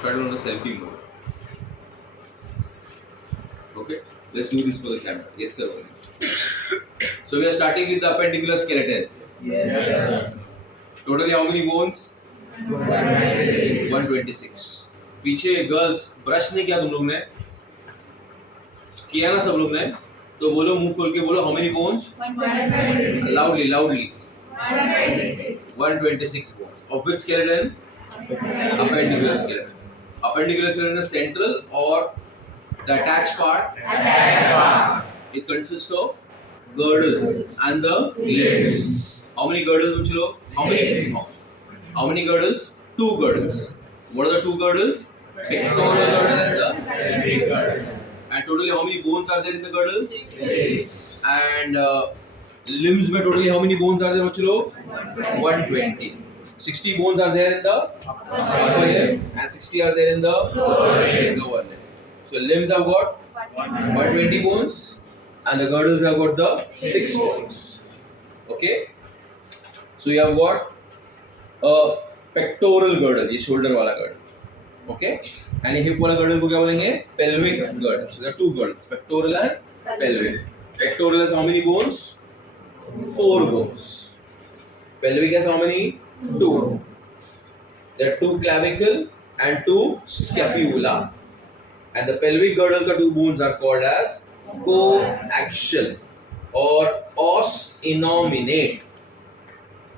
started on a selfie mode. Okay, let's do this for the camera. Yes, sir. So we are starting with the appendicular skeleton. Yes. Totally how many bones? 126. पीछे girls brush नहीं किया तुम लोग ने? किया ना सब लोग ने? तो बोलो मुंह खोल के बोलो how many bones? 126. Loudly. 126. 126 bones. Of which skeleton? Appendicular skeleton. Appendicular skeleton is central or the attached part? Attached part. It consists of girdles and the limbs. How many girdles, Uchilo? How many girdles? 2 girdles. What are the 2 girdles? Pectoral girdle and the pelvic girdle. And totally how many bones are there in the girdles? 6. And limbs mein totally how many bones are there, Uchilo? 120. 60 bones are there in the upper limb and 60 are there in the lower limb. So limbs have got 120 bones and the girdles have got the 6 bones. Okay. So you have got a pectoral girdle, ये shoulder वाला girdle. Okay. And hip वाला girdle को क्या बोलेंगे? Pelvic girdle. So there are 2 girdles, pectoral and pelvic. Pectoral has how many bones? 4 bones. Pelvic has how many? 2. There are 2 clavicle and 2 scapula. And the pelvic girdle ka 2 bones are called as coaxial or os innominate.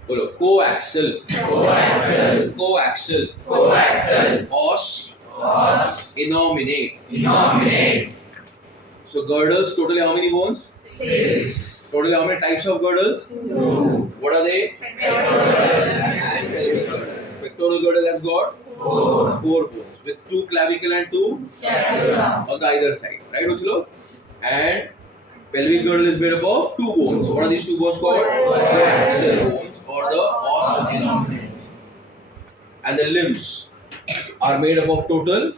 Bolo, coaxial. Coaxial. Coaxial. Coaxial. Os innominate. Innominate. So girdles totally how many bones? 6. Totally how many types of girdles? 2. What are they? Pectoral. And pelvic girdle. Pectoral girdle has got 4 bones with 2 clavicle and 2 Scapula. on the either side, right, Uchilo? And pelvic girdle is made up of 2 bones. What are these 2 bones called? Coaxial bones or the os innominate. And the limbs are made up of total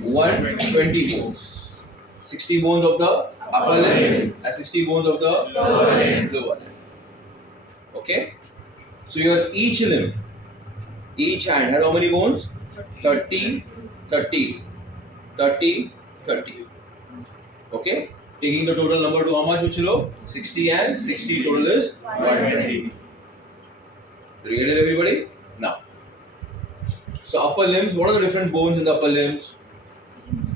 120 bones. 60 bones of the upper limb and 60 bones of the Lower limb. lower limb. Okay? So your each limb, each hand has how many bones? 30, 30, 30, 30. Okay? Taking the total number to how much, Uchilo? 60 and 60 total is 120. Do you get it, everybody? Now. So upper limbs, what are the different bones in the upper limbs?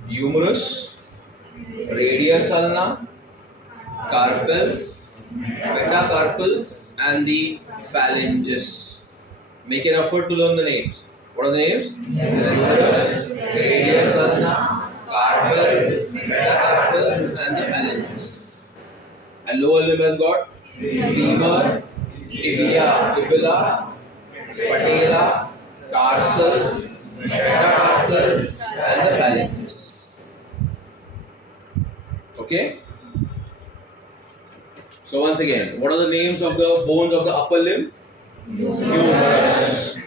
Humerus, radius ulna, carpals, metacarpals and the phalanges. Make an effort to learn the names. What are the names? Humerus, radius ulna, carpals, metacarpals and the phalanges. And lower limb has got femur, tibia, fibula, patella, tarsals, metatarsals and the phalanges. Okay? So once again, what are the names of the bones of the upper limb? Humerus,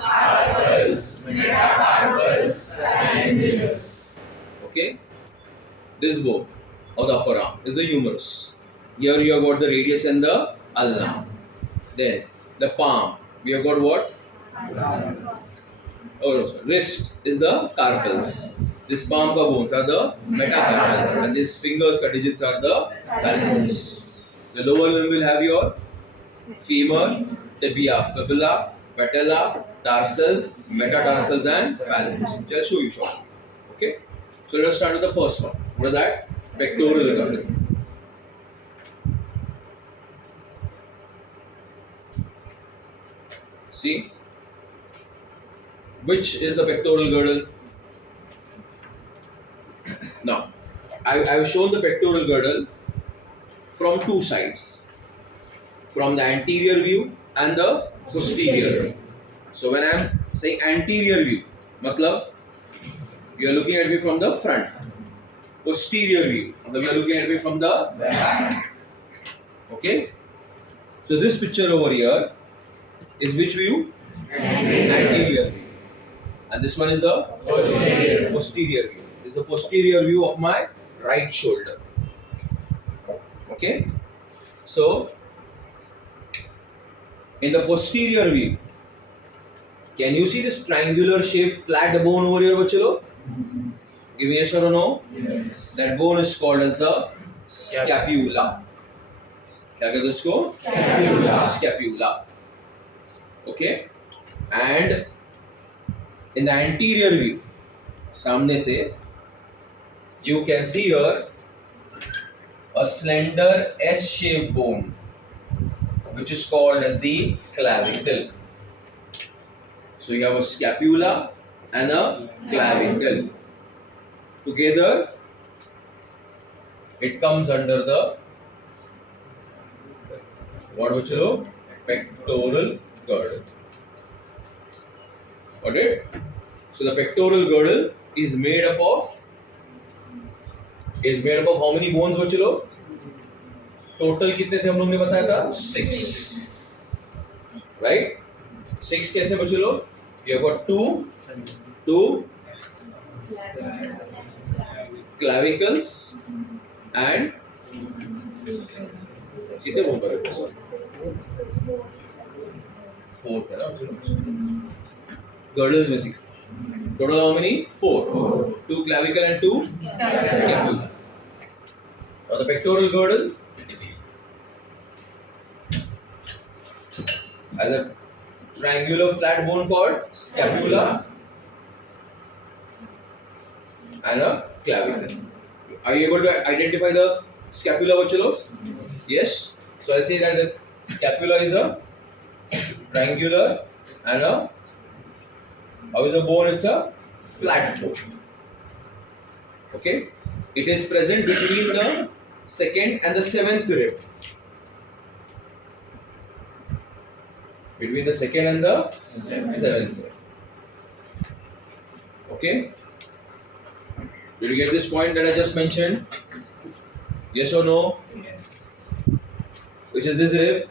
Carpals, metacarpals, phalanges. okay? This bone of the upper arm is the humerus. Here you have got the radius and the ulna. Then the palm, we have got what? Oh no, sorry. Wrist is the carpals. This palm ka bones are the metacarpals and these fingers ka digits are the phalanges. The lower limb will have your femur, tibia, fibula, patella, tarsals, metatarsals and phalanges. I'll show you shortly. Okay? So let us start with the first one. What is that? Pectoral girdle. See? Which is the pectoral girdle? Now, I've shown the pectoral girdle from 2 sides. From the anterior view and the posterior view. So when I'm saying anterior view, matlab, you are looking at me from the front. Posterior view, matlab you are looking at me from the back. Okay? So this picture over here is which view? Anterior view. And this one is the posterior view. This is the posterior view of my right shoulder. Okay? So, in the posterior view, Can you see this triangular shaped flat bone over here, bachalo? Give me a yes or a no. Yes. That bone is called as the scapula. क्या कहते हैं इसको? Scapula. Scapula. Okay. And in the anterior view, सामने से, you can see here a slender S-shaped bone, which is called as the clavicle. So you have a scapula and a clavicle. Together, it comes under the what bachalo? Pectoral girdle. Got it? So the pectoral girdle is made up of how many bones bachalo? Total कितने थे हम लोग ने बताया था? 6. Right? 6 कैसे बचलो? You have got two clavicles and कितने बोन पर है? 4 है ना? Girdles में 6. Total how many? 4. 2 clavicle and 2 scapula. Now the pectoral girdle has a triangular flat bone called scapula and a clavicle. Are you able to identify the scapula, bachalo? Yes. So I'll say that the scapula is a triangular and a how is a bone? It's a flat bone. Okay. It is present between the second and the 7th rib. Between the second and the 7th rib. Okay. Did you get this point that I just mentioned? Yes or no? Yes. Which is this rib?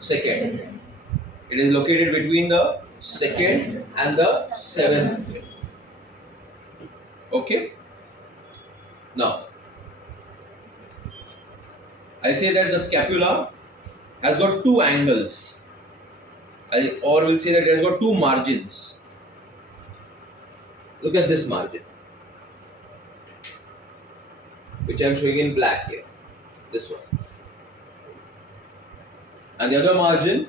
Second. It is located between the second and the 7th rib. Okay. Now, I say that the scapula has got 2 angles, or we'll say that it has got 2 margins. Look at this margin, which I am showing in black here, this one. And the other margin,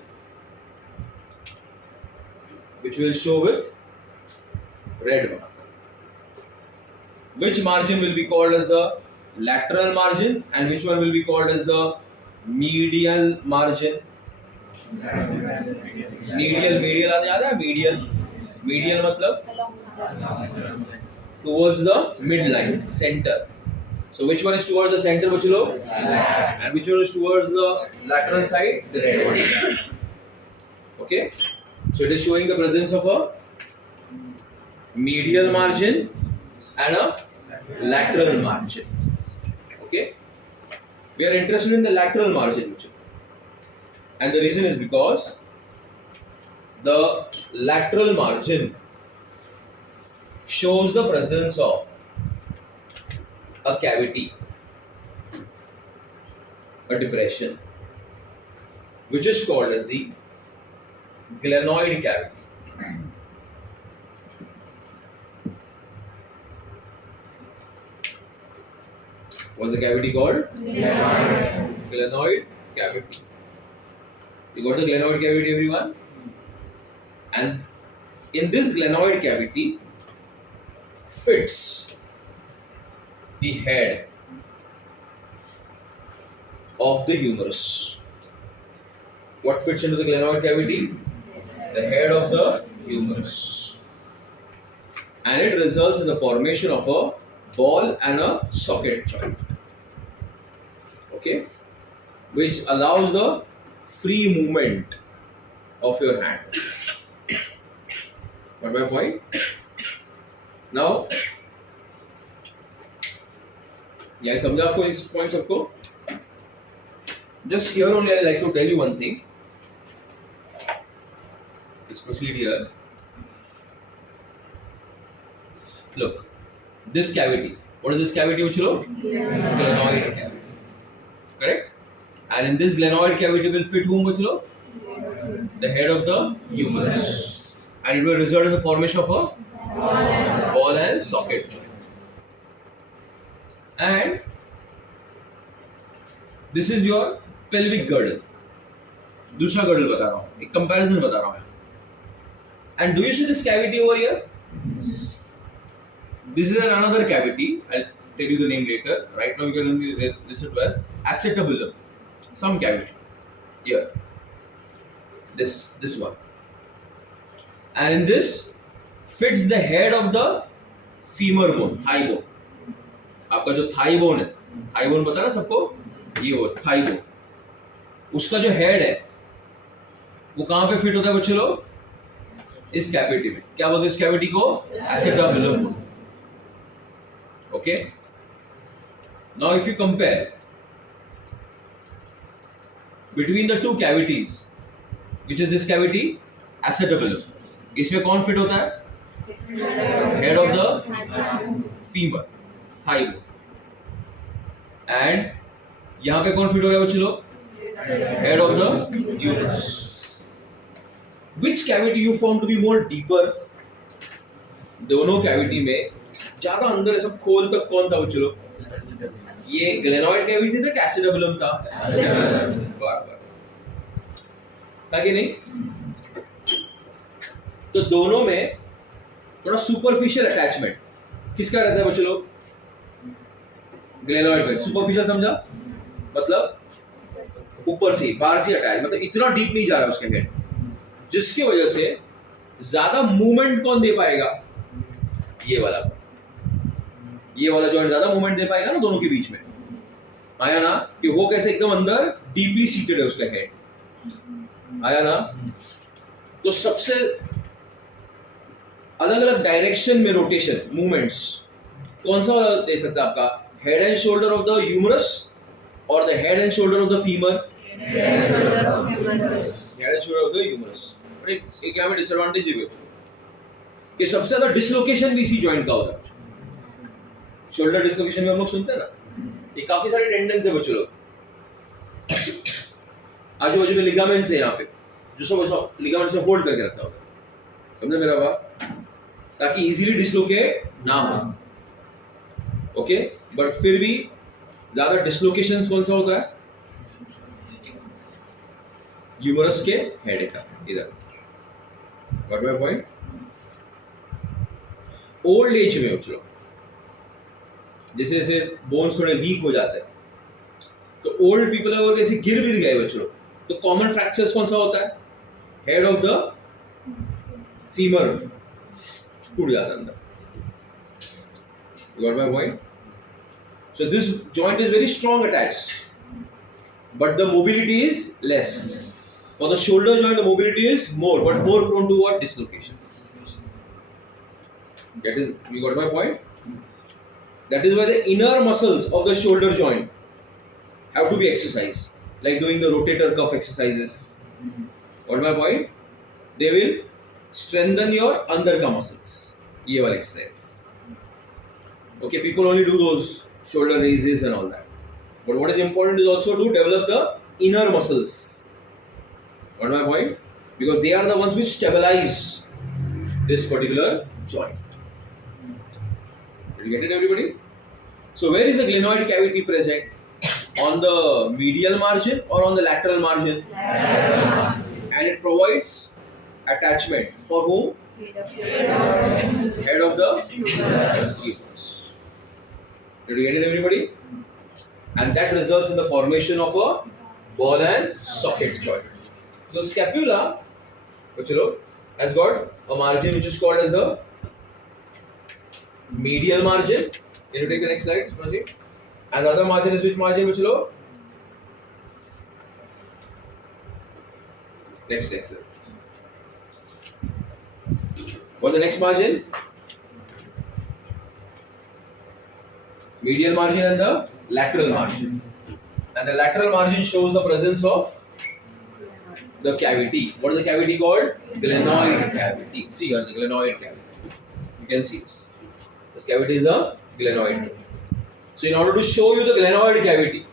which we will show with red marker. Which margin will be called as the lateral margin and which one will be called as the medial margin? Medial आने आता है? Medial मतलब towards the midline, center. So which one is towards the center, bachalo? And which one is towards the lateral side? The red one. Okay. So it is showing the presence of a medial margin and a lateral margin. Okay. We are interested in the lateral margin, and the reason is because the lateral margin shows the presence of a cavity, a depression, which is called as the glenoid cavity. What's the cavity called? Glenoid cavity. You got the glenoid cavity, everyone? And in this glenoid cavity fits the head of the humerus. What fits into the glenoid cavity? The head of the humerus. And it results in the formation of a ball and a socket joint. Okay? Which allows the free movement of your hand. Got my point? Now, yeah, समझा आपको इस point सबको? Just here only I like to tell you one thing. Let's proceed here. Look, this cavity. What is this cavity, Uchilo? Glenoid cavity. Correct? And in this glenoid cavity will fit whom, Uchilo? The head of the humerus. and it will result in the formation of a ball and socket joint. And this is your pelvic girdle. दूसरा girdle बता रहा हूँ, एक comparison बता रहा हूँ. And do you see this cavity over here? This is another cavity. I'll tell you the name later. Right now you can only listen to as acetabulum. Some cavity here. This one. And in this fits the head of the femur bone, thigh bone. आपका जो thigh bone है, thigh bone पता है ना सबको? ये वो thigh bone. उसका जो head है, वो कहाँ पे fit होता है बच्चे लोग? इस cavity में. क्या बोलते हैं इस cavity को? Acetabulum. Okay. Now if you compare between the two cavities, which is this cavity, acetabulum. इसमें कौन fit होता है? Head of the femur, thigh bone. And यहाँ पे कौन fit हो गया बच्चे लोग? Head of the uterus. Which cavity you found to be more deeper? दोनों cavity में ज्यादा अंदर ऐसा खोल तक कौन था बच्चे लोग? ये glenoid cavity था कि acetabulum था? बराबर था कि नहीं? तो दोनों में थोड़ा सुपरफिशियल अटैचमेंट किसका रहता है बच्चे लोग? ग्लेनॉइड में. सुपरफिशियल समझा? मतलब ऊपर से बाहर से अटैच, मतलब इतना डीप नहीं जा रहा उसके हेड, जिसकी वजह से ज्यादा मूवमेंट कौन दे पाएगा? ये वाला जॉइंट ज्यादा मूवमेंट दे पाएगा ना दोनों के बीच में. आया ना कि वो कैसे एकदम अंदर डीपली सीटेड है उसका हेड. आया ना? तो सबसे अलग अलग डायरेक्शन में रोटेशन मूवमेंट्स कौन सा वाला दे सकता है आपका? Head and shoulder of the humerus और the head and shoulder of the femur? Head and shoulder of the humerus. एक यहाँ में डिसएडवांटेज है कि सबसे ज्यादा डिसलोकेशन भी इसी जॉइंट का होता है. शोल्डर डिसलोकेशन में हम लोग सुनते हैं ना, ये काफी सारे टेंडेंस है बच्चों लोग. आजू बाजू में लिगामेंट्स है यहाँ पे जो सब लिगामेंट से होल्ड करके रखता होता है. समझे मेरा बात? ताकि इजीली डिसलोकेट ना हो. ओके, बट फिर भी ज्यादा डिसलोकेशंस कौन सा होता है? ह्यूमरस के हेड का इधर. What my point? Old age में बच्चों जैसे जैसे बोन्स थोड़े वीक हो जाते हैं, तो ओल्ड पीपल अगर कैसे गिर गए बच्चों, तो कॉमन फ्रैक्चर्स कौन सा होता है? हेड ऑफ द फीमर टूट जाता है अंदर. You got my point? So this joint is very strong attached, but the mobility is less. For the shoulder joint, the mobility is more, but more prone to what? Dislocations. That is, you got my point? That is why the inner muscles of the shoulder joint have to be exercised, like doing the rotator cuff exercises. Got my point? They will strengthen your underarm muscles. ये वाला exercise. Okay, people only do those shoulder raises and all that. But what is important is also to develop the inner muscles. Got my point? Because they are the ones which stabilize this particular joint. Did you get it, everybody? So where is the glenoid cavity present? On the medial margin or on the lateral margin? Lateral margin. And it provides attachment for whom? Head of the uterus. Did you get it, everybody? And that results in the formation of a ball and socket joint. So scapula, has got a margin which is called as the medial margin. Can you take the next slide, Pradeep? And the other margin is which margin, Bachalo? Next slide. What's the next margin? Medial margin and the lateral margin. And the lateral margin shows the presence of the cavity. What is the cavity called? Glenoid cavity. See here, the glenoid cavity. You can see this. This cavity is the glenoid. So in order to show you the glenoid cavity,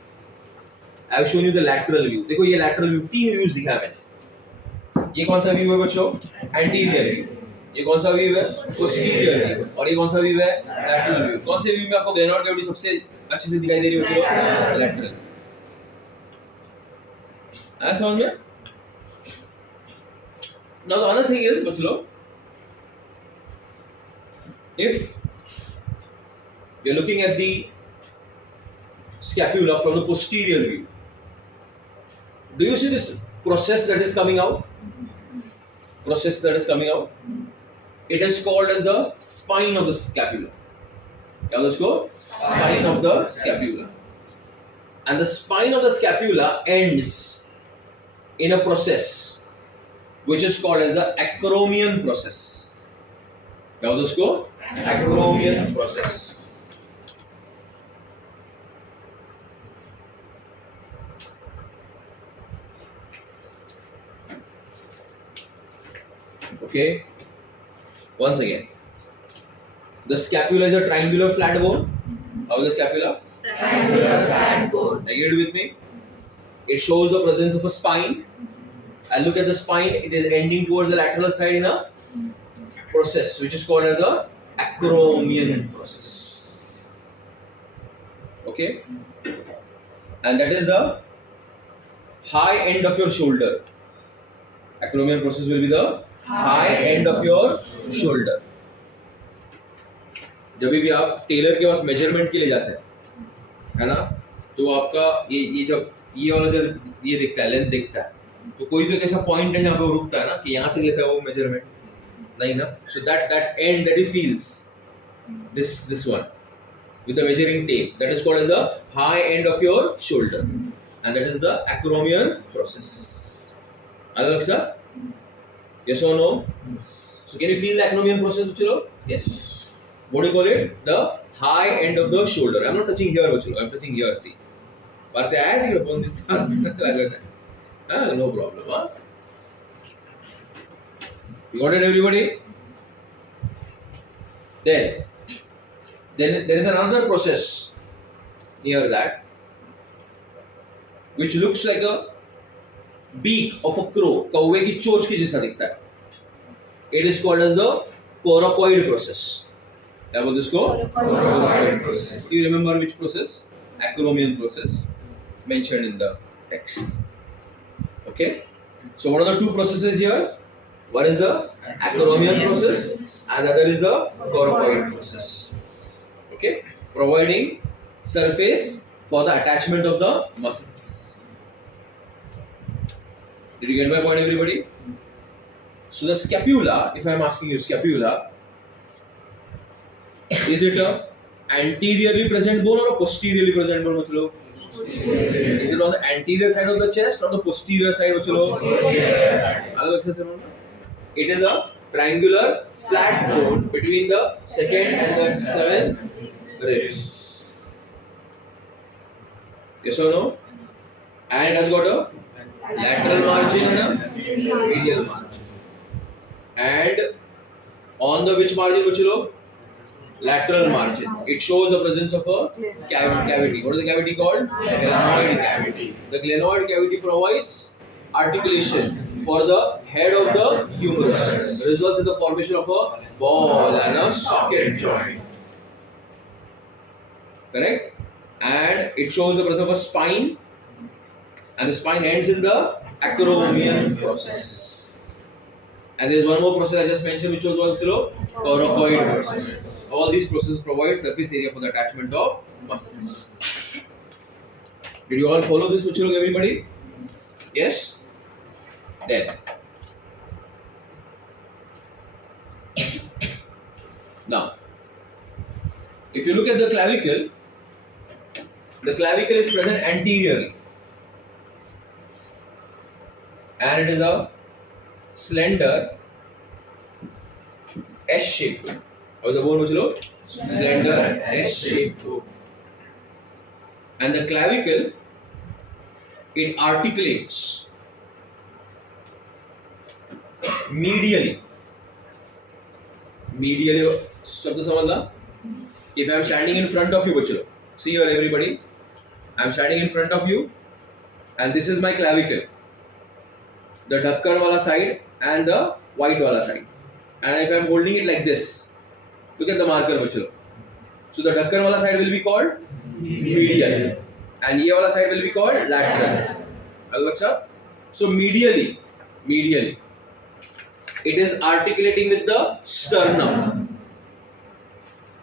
I have shown you the lateral view. देखो ये lateral view, तीन views दिखा है मैंने. ये कौन सा view है बच्चों? Anterior view. ये कौन सा व्यू है? Posterior view. और ये कौन सा व्यू है? Lateral view. कौन से व्यू में आपको ग्लेनोइड कैविटी सबसे अच्छे से दिखाई दे रही है बच्चों? लैटरल। आया समझ में? Now the other thing is बच्चों, if we are looking at the scapula from the posterior view, do you see this process that is coming out? Process that is coming out. It is called as the spine of the scapula. क्या उसको? Spine of the scapula. And the spine of the scapula ends in a process which is called as the acromion process. क्या होता है उसको? Acromion process. Okay. Once again, the scapula is a triangular flat bone. How is the scapula? Triangular flat bone. Agree with me? It shows the presence of a spine. And look at the spine, it is ending towards the lateral side in a process which is called as a acromion process. Okay? And that is the high end of your shoulder. Acromion process will be the high end of your shoulder. जब भी आप Taylor के पास measurement के लिए जाते हैं, है ना, तो आपका ये जब ये वाला जब ये दिखता है, लेंथ दिखता है, तो कोई भी ऐसा पॉइंट है जहाँ पे वो रुकता है ना कि यहाँ तक लेता है वो मेजरमेंट, नहीं ना, so that end that he feels this one with the measuring tape, that is called as the high end of your shoulder, and that is the acromion process. Alexa, yes or no? So can you feel the acromion process, bachalo? Yes. What do you call it? The high end of the shoulder. I am not touching here, bachalo. I am touching here. See. But I think upon this. No problem. Huh? You got it, everybody? Then there is another process near that which looks like a beak of a crow. कौवे की चोंच की जैसा दिखता है. It is called as the coracoid process. क्या बोलते हैं इसको? Coracoid process. Do you remember which process? Acromion process mentioned in the text. Okay. So what are the two processes here? One is the acromion process and the other is the coracoid process. Okay. Providing surface for the attachment of the muscles. Did you get my point, everybody? So the scapula, if I am asking you scapula, is it a anteriorly present bone or a posteriorly present bone? Is it on the anterior side of the chest or the posterior side? It is a triangular flat bone between the second and the seventh ribs. Yes or no? And it has got a lateral margin and a medial margin. And on the which margin, bachalo? Lateral margin. It shows the presence of a cavity. What is the cavity called? Glenoid cavity. The glenoid cavity provides articulation for the head of the humerus. Results in the formation of a ball and a socket joint. Correct? And it shows the presence of a spine. And the spine ends in the acromion process. And there is one more process I just mentioned, which was what? Coracoid process. All these processes provide surface area for the attachment of muscles. Did you all follow this, everybody? Yes? Then. Now, if you look at the clavicle is present anteriorly. And it is a slender S-shaped bone. How is the bone, bachalo? Slender S-shaped bone. And the clavicle, it articulates medially. Medially, shabd samajhna? If I am standing in front of you, bachalo, see here, everybody. I am standing in front of you, and this is my clavicle. The dhakkar wala side and the white wala side. and if I am holding it like this, look at the marker bachlo. So the dhakkan wala side will be called medial, and ye wala side will be called lateral. Alaksha? So medially, it is articulating with the sternum,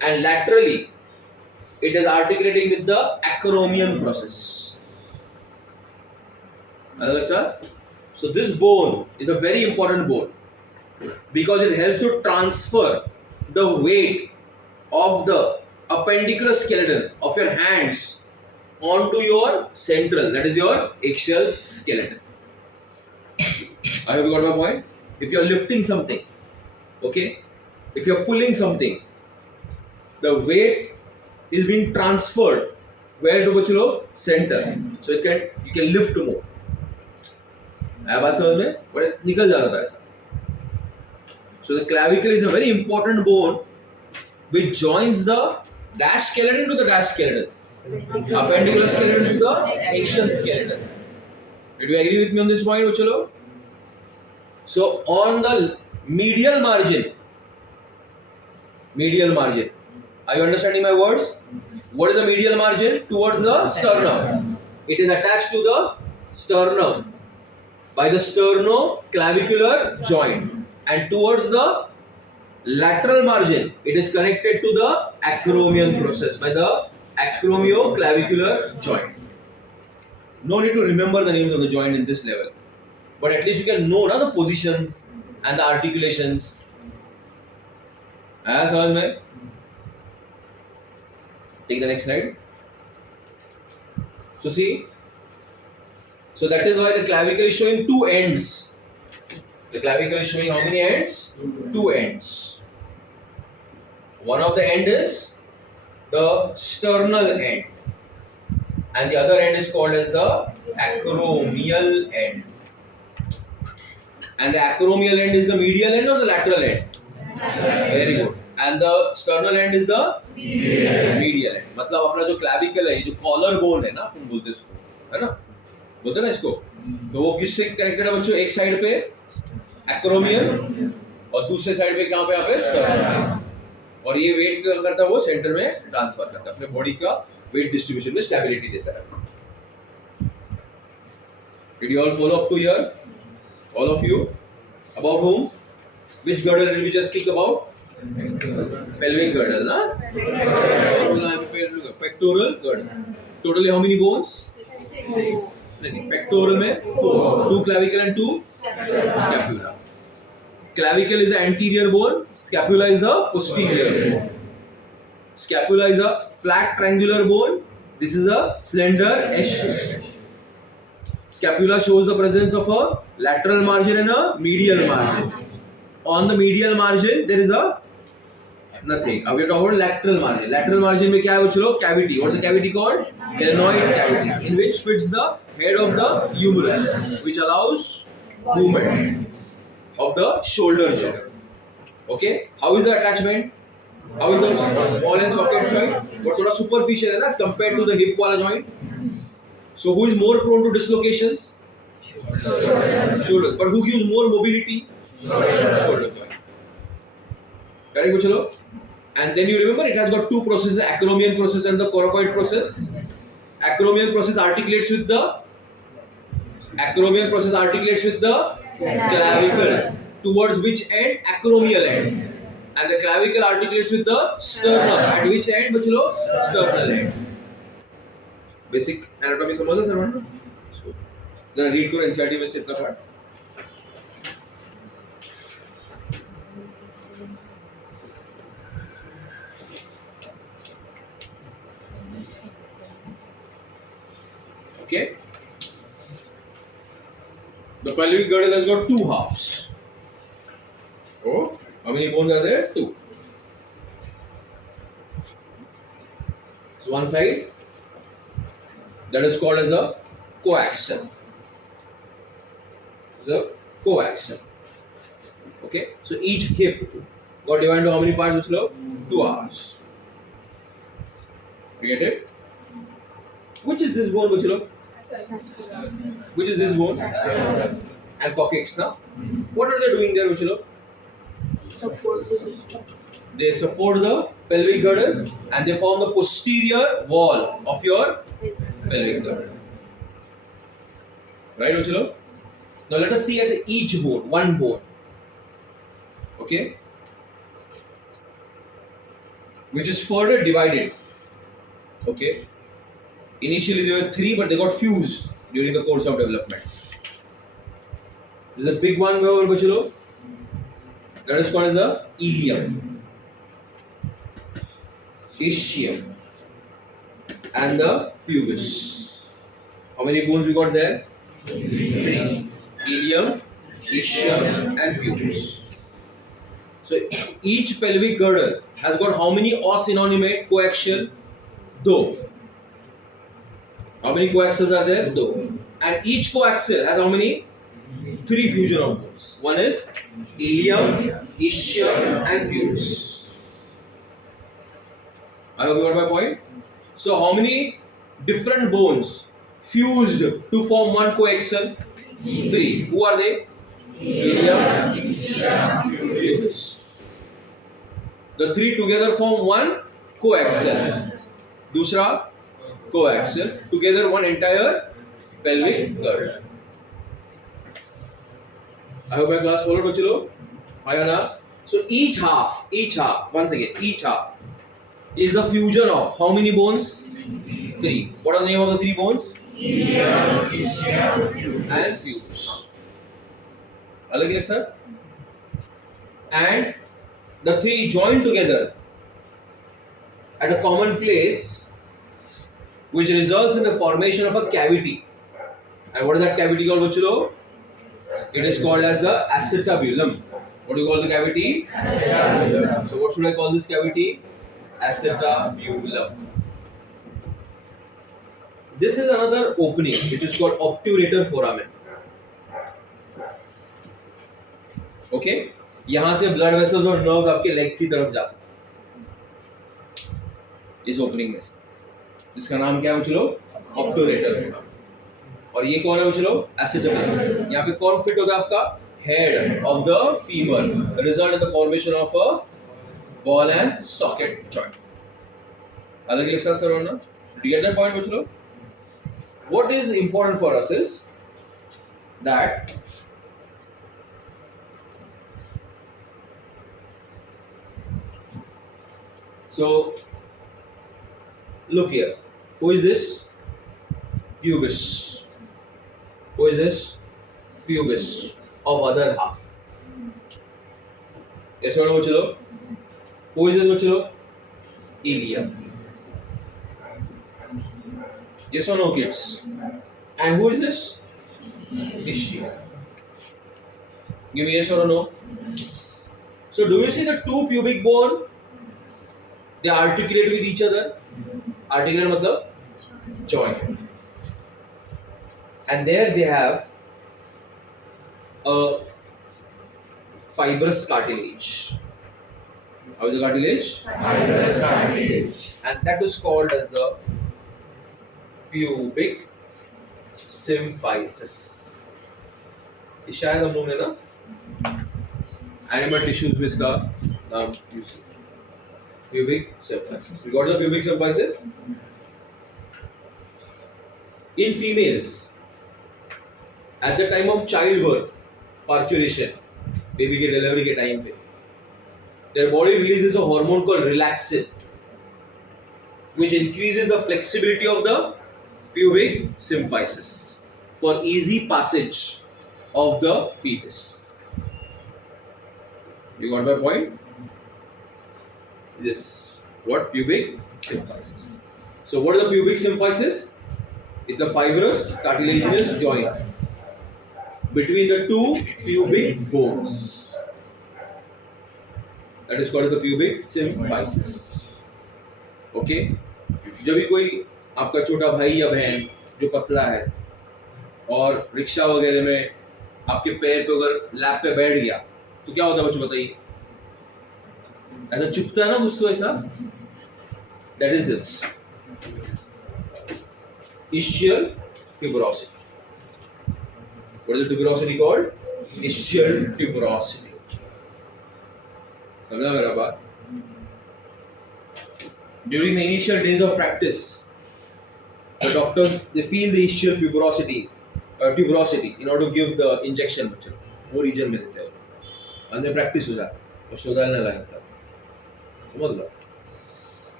and laterally, it is articulating with the acromion process. Alaksha? So this bone is a very important bone because it helps you transfer the weight of the appendicular skeleton of your hands onto your central, that is your axial skeleton. I hope you got my point. If you are lifting something, okay, if you are pulling something, the weight is being transferred where to bachlo? Center. So you can lift more. आया बात समझ में? बड़े निकल जाता था ऐसा. So the clavicle is a very important bone which joins the dash skeleton to the dash skeleton, appendicular skeleton to the axial skeleton. Did you agree with me on this point, Uchalo? So on the medial margin, are you understanding my words? What is the medial margin? Towards the sternum. It is attached to the sternum by the sternoclavicular joint, and towards the lateral margin, it is connected to the acromion process by the acromioclavicular joint. No need to remember the names of the joint in this level, but at least you can know the positions and the articulations. समझ में? Take the next slide. So see, so that is why the clavicle is showing two ends. The clavicle is showing how many ends? Two ends. One of the end is the sternal end, and the other end is called as the acromial end. And the acromial end is the medial end or the lateral end? Very good. And the sternal end is the medial end. मतलब अपना जो clavicle है, ये जो collar bone है ना, अपन बोलते हैं इसको, है ना? बोलते हैं ना इसको? तो वो किससे connected है बच्चों? एक side पे acromion और दूसरे side पे कहाँ पे यहाँ पे sternum. और ये weight क्या करता है वो center में transfer करता है, अपने body का weight distribution में stability देता है. Did you all follow up to here? All of you? About whom? Which girdle did we just speak about? Pelvic girdle, na? Pectoral girdle. Totally how many bones? 6. Pectoral में 4. 2 clavicle and 2 scapula. Clavicle is the anterior bone. Scapula is the posterior bone. Scapula is a flat triangular bone. This is a slender S-shape. Scapula shows the presence of a lateral margin and a medial margin. On the medial margin, there is a nothing. Now we are talking about lateral margin. Lateral margin में क्या है बच्चों? Cavity. What is the cavity called? Glenoid cavity, in which fits the head of the humerus, which allows movement of the shoulder joint. Okay. How is the attachment? How is the ball and socket joint? But थोड़ा superficial है ना as compared to the hip वाला joint. So who is more prone to dislocations? Shoulder. But who gives more mobility? Shoulder joint. Correct, Buchalo? And then you remember it has got two processes, acromion process and the coracoid process. Acromion process articulates with the clavicle, towards which end? Acromial end. And the clavicle articulates with the sternum. At which end, Buchalo? Sternal end. Basic anatomy समझा sir? So, जरा read करो NCERT में से इतना part. Okay. The pelvic girdle has got two halves. So, how many bones are there? 2. So one side, that is called as a coaxial. The coaxial. Okay. So each hip got divided into how many parts? 2 halves. You get it? Which is this bone, Buchalo? Which is this bone? And coccyx now. What are they doing there, Buchalo? Support the They support the pelvic girdle and they form the posterior wall of your pelvic girdle. Right, Uchilo? Now let us see at each bone, one bone. Okay? Which is further divided. Okay? Initially there were three, but they got fused during the course of development. This is a big one, Bachilo. That is called as the ilium, ischium, and the pubis. How many bones we got there? Three. Ilium, ischium, and pubis. So each pelvic girdle has got how many os inanimate coaxial? Two. How many coaxials are there? Two. And each coaxial has how many? Three fusion of bones. One is ilium, ischium, and pubis. I hope you got my point. So how many different bones fused to form one coaxial? Three. Who are they? Ilium, ischium, pubis. The three together form one coaxial. Dusra coaxial. Together one entire pelvic girdle. I hope my class followed, Bachilo. Ayana. So each half, once again, each half is the fusion of how many bones? Three. What are the name of the three bones? Ilium, And pubis. Alright, sir? And the three join together at a common place, which results in the formation of a cavity. And what is that cavity called, Bachilo? It is called as the acetabulum. What do you call the cavity? Acetabulum. So what should I call this cavity? Acetabulum. This is another opening which is called obturator foramen. Okay? यहाँ से blood vessels और nerves आपके leg की तरफ जा सकते हैं इस opening में से. इसका नाम क्या है बच्चों? Obturator foramen. और ये कौन है बच्चों? Acetabulum. यहाँ पे कौन फिट होता है आपका? Head of the femur. Result in the formation of a ball and socket joint. अलग अलग साथ सर ना? Do you get that point बच्चों? What is important for us is that so look here. Who is this? Pubis. Who is this? Pubis of other half. Yes or no, bachalo? Who is this, bachalo? Ilium. Yes or no, kids? And who is this? Ischium. Give me yes or no. So, do you see the two pubic bone? They articulate with each other. Articulate matlab joint. And there they have a fibrous cartilage. How is the cartilage? Fibrous cartilage. And that is called as the pubic symphysis. ये शायद हम लोग ने ना animal tissues में इसका नाम use किया. Pubic symphysis. You got the pubic symphysis? In females, at the time of childbirth, parturition, baby के delivery के time पे, their body releases a hormone called relaxin, which increases the flexibility of the pubic symphysis for easy passage of the fetus. You got my point? Yes. What? Pubic symphysis. So what is the pubic symphysis? It's a fibrous cartilaginous joint between the two pubic bones. That is called the pubic symphysis. Okay? जब भी कोई आपका छोटा भाई या बहन जो पतला है और रिक्शा वगैरह में आपके पैर पे अगर लैप पे बैठ गया तो क्या होता है बच्चों बताइए? ऐसा चुपता है ना कुछ तो ऐसा. That is this. Ischial tuberosity. What is the tuberosity called? Ischial tuberosity. समझा मेरा बात? During the initial days of practice, the doctors they feel the ischial tuberosity in order to give the injection बच्चों वो region में देते हैं अंदर practice हो जाता है और शोधाने लगता है समझ लो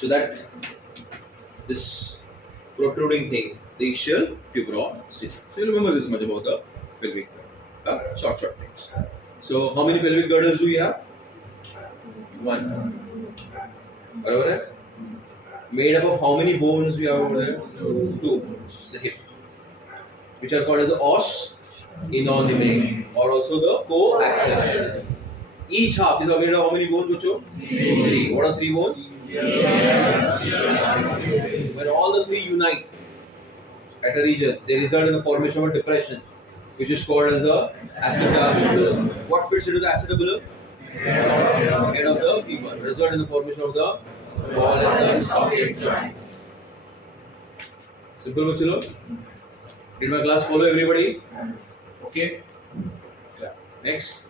so that this protruding thing the ischial tuberosity so you remember this much about the pelvic short things so how many pelvic girdles do you have one बराबर है made up of how many bones we have over there? Two bones. The hip, which are called as the os innominate, or also the coaxial. Each half is made of how many bones, Bacho? Three. What are three bones? When all the three unite at a region, they result in the formation of a depression, which is called as the acetabulum. What fits into the acetabulum? Head of the femur. Result in the formation of the ball and the socket joint. Simple bachalo. Did my class follow everybody? Okay. Yeah. Next.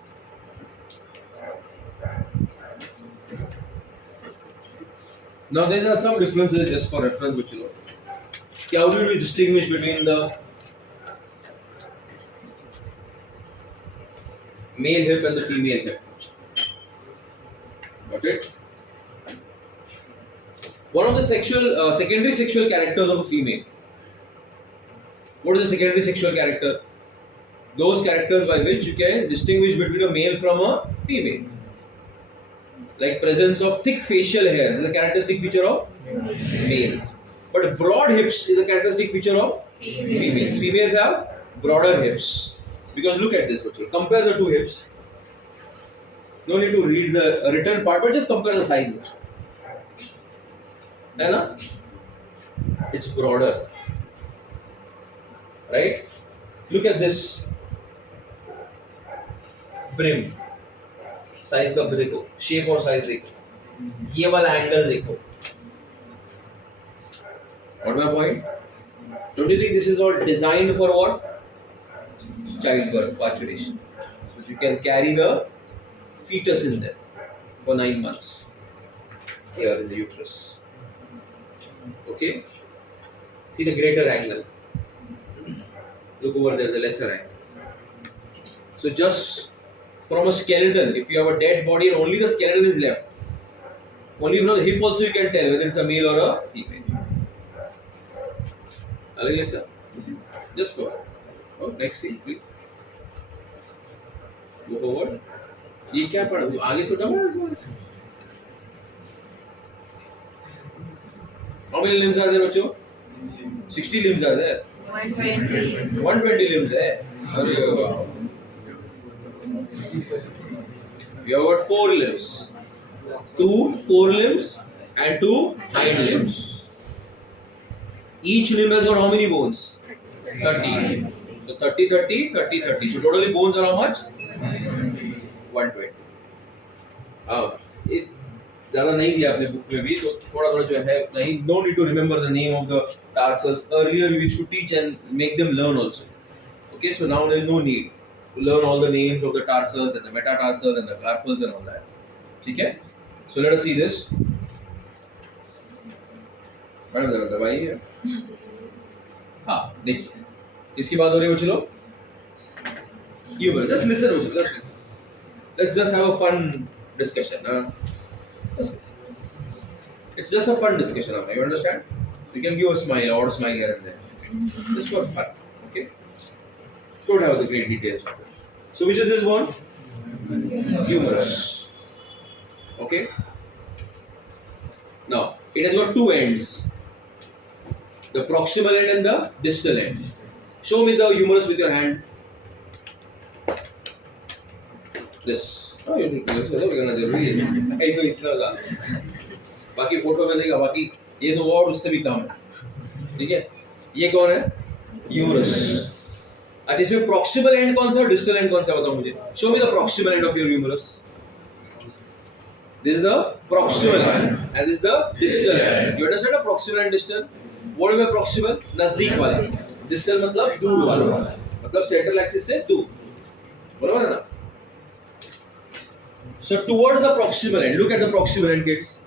Now there are some differences just for reference bachalo. How do we distinguish between the male hip and the female hip? Got it? One of the secondary sexual characters of a female. What is the secondary sexual character? Those characters by which you can distinguish between a male from a female. Like presence of thick facial hair is a characteristic feature of males. But broad hips is a characteristic feature of females. Females have broader hips. Because look at this, compare the two hips. No need to read the written part, but just compare the size. It's broader, right? Look at this brim, size का देखो, shape और size देखो, ये वाला angle देखो. What my point? Don't you think this is all designed for what? Childbirth, parturition. So you can carry the fetus in there for 9 months here in the uterus. Okay? See the greater angle. Look over there, the lesser angle. So just from a skeleton, if you have a dead body and only the skeleton is left, only from the hip also you can tell whether it's a male or a female. Sir? Just for. Oh, next thing, please. Go forward. ये क्या पढ़ा? आगे तो down. How many limbs are there, बच्चों? 60 limbs are there. 120. 120 limbs है. अरे वाह. We have got 4 limbs. 2 forelimbs and 2 hind limbs. Each limb has got how many bones? 30. So 30, 30, 30, 30. So totally bones are how much? 120. ये ज़्यादा नहीं दिया अपने book में भी तो थोड़ा जो है नहीं. No need to remember the name of the tarsals. Earlier we used to teach and make them learn also. Okay, so now there is no need to learn all the names of the tarsals and the metatarsals and the carpals and all that. ठीक है? So let us see this. Madam जरा दबाइए. हाँ देखिए किसकी बात हो रही है बच्चों लोग? ये बोलो just listen. Let's just have a fun discussion. It's just a fun discussion. You understand? You can give a smile or a smile here and there. Just for fun. Okay? Don't have the great details of it. So which is this one? Humerus. Okay? Now, it has got 2 ends. The proximal end and the distal end. Show me the humerus with your hand. This. Oh, you do this. ये तो इतना था. बाकी photo में देखा बाकी ये तो और उससे भी कम है. ठीक है? ये कौन है? Humerus. अच्छा इसमें proximal end कौन सा और distal end कौन सा बताओ मुझे. Show me the proximal end of your humerus. This is the proximal end and this is the distal end. You understand the proximal and distal? What is proximal? नजदीक वाला. Distal मतलब दूर वाला. मतलब central axis से दूर. बराबर है ना? So towards the proximal end, look at the proximal end, kids.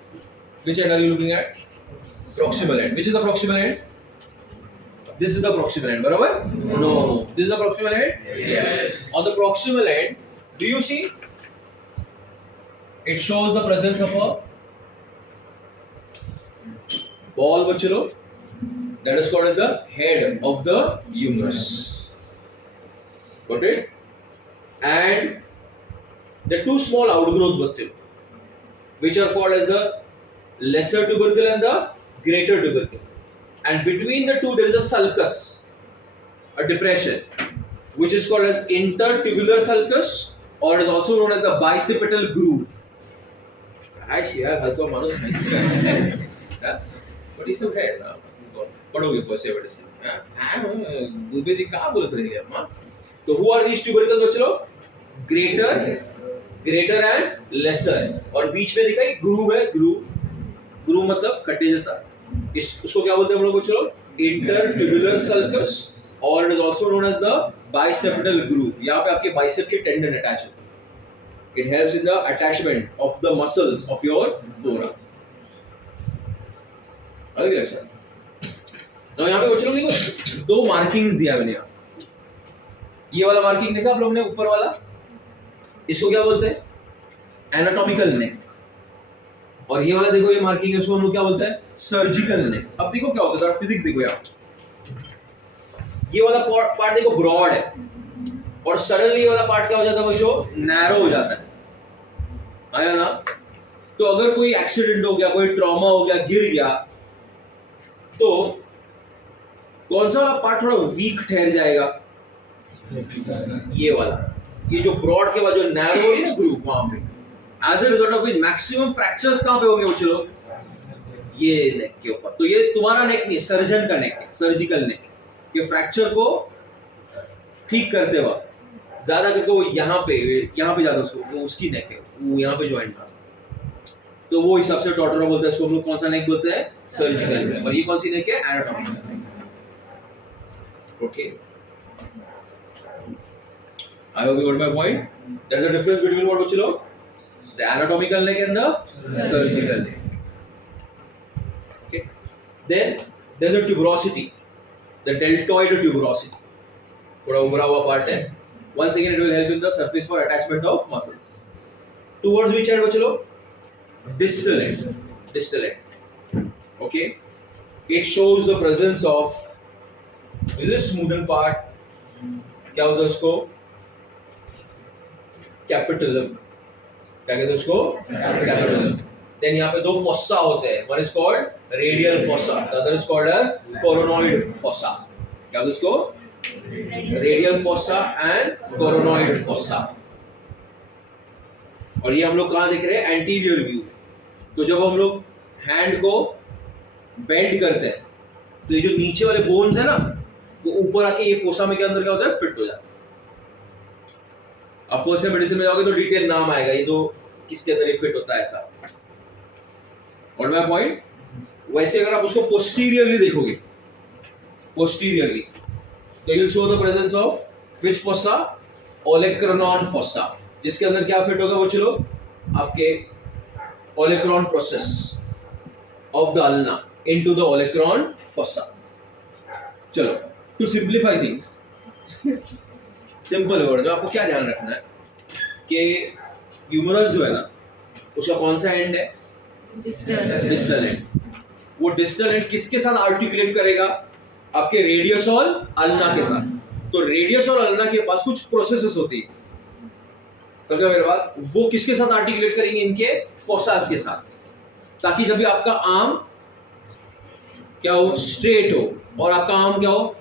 Which end are you looking at? Proximal end. Which is the proximal end? This is the proximal end, barabar? No. This is the proximal end? Yes. On the proximal end, do you see? It shows the presence of a ball, bachalo. That is called as the head of the humerus. Got it? And the two small outgrowth bachalo, which are called as the lesser tubercle and the greater tubercle. And between the two there is a sulcus, a depression, which is called as intertubular sulcus, or is also known as the bicipital groove. But it's okay. पढ़ोगे first year medicine Dubey ji कहाँ बोलत रही है अम्मा तो who are these tubercles बच्चों greater and lesser और बीच में दिखा है groove है groove मतलब खट्टे जैसा उसको क्या बोलते हैं हम लोग बच्चों intertubular sulcus और it is also known as the bicipital groove यहाँ पे आपके बाइसेप के टेंडन अटैच होते हैं it helps in the attachment of the muscles of your forearm अलग है तो यहाँ पे बच्चों देखो दो मार्किंग्स दिया मैंने यहाँ ये वाला मार्किंग देखा आप लोग ने ऊपर वाला इसको क्या बोलते हैं एनाटॉमिकल नेक और ये वाला देखो ये मार्किंग है उसको हम लोग क्या बोलते हैं सर्जिकल नेक अब देखो क्या होता है जरा फिजिक्स देखो यहाँ ये वाला पार्ट देखो ब्रॉड है और सडनली ये वाला पार्ट क्या हो जाता है बच्चों नैरो हो जाता है आया ना तो अगर कोई एक्सीडेंट हो गया कोई ट्रॉमा हो गया गिर गया तो कौन सा वाला पार्ट थोड़ा वीक ठहर जाएगा ये वाला ये जो ब्रॉड के बाद जो नैरो है ना ग्रूव वहां पे as a result of which maximum fractures कहां पे होंगे बच्चों लोग ये नेक के ऊपर तो ये तुम्हारा नेक नहीं सर्जन का नेक है सर्जिकल नेक ये फ्रैक्चर को ठीक करते वक्त ज्यादा करके वो यहाँ पे ज्यादा उसको उसकी नेक है वो यहाँ पे ज्वाइंट था तो वो हिसाब से टॉर्टोरा बोलते हैं इसको हम लोग कौन सा नेक बोलते हैं सर्जिकल नेक और ये कौन सी नेक है anatomical okay I hope you got my point there's a difference between what bachlo the anatomical neck and the surgical neck okay then there's a tuberosity the deltoid tuberosity थोड़ा उभरा हुआ part है once again it will help in the surface for attachment of muscles towards which end bachlo distal end okay it shows the presence of this smoothen part क्या होता है उसको कैपिटलम क्या कहते हैं उसको कैपिटलम देन यहाँ पे दो फोसा होते हैं one is called radial fossa the other is called as coronoid fossa क्या होता है उसको radial fossa and coronoid fossa और ये हम लोग कहाँ देख रहे हैं एंटीरियर व्यू तो जब हम लोग हैंड को बेंड करते हैं तो ये जो नीचे वाले बोन्स है ना वो ऊपर आके ये फोसा में के अंदर क्या होता है फिट हो जाता है अब फर्स्ट मेडिसिन में जाओगे तो डिटेल नाम आएगा ये तो किसके अंदर ये फिट होता है ऐसा और मैं पॉइंट वैसे अगर आप उसको पोस्टीरियरली देखोगे पोस्टीरियरली तो you will show the presence of which fossa olecranon fossa जिसके अंदर क्या फिट होगा बच्चों लोग आपके olecranon process of the ulna into the olecranon fossa चलो to simplify things simple word आपको क्या ध्यान रखना है कि ह्यूमरस जो है ना उसका कौन सा एंड है डिस्टल एंड वो डिस्टल एंड किसके साथ आर्टिकुलेट करेगा आपके रेडियस और अल्ना के साथ तो रेडियस और अल्ना के पास कुछ प्रोसेसेस होती है समझा मेरे बात वो किसके साथ आर्टिकुलेट करेंगे इनके फोसास के साथ ताकि जब भी आपका आर्म क्या हो स्ट्रेट हो और आपका आर्म क्या हो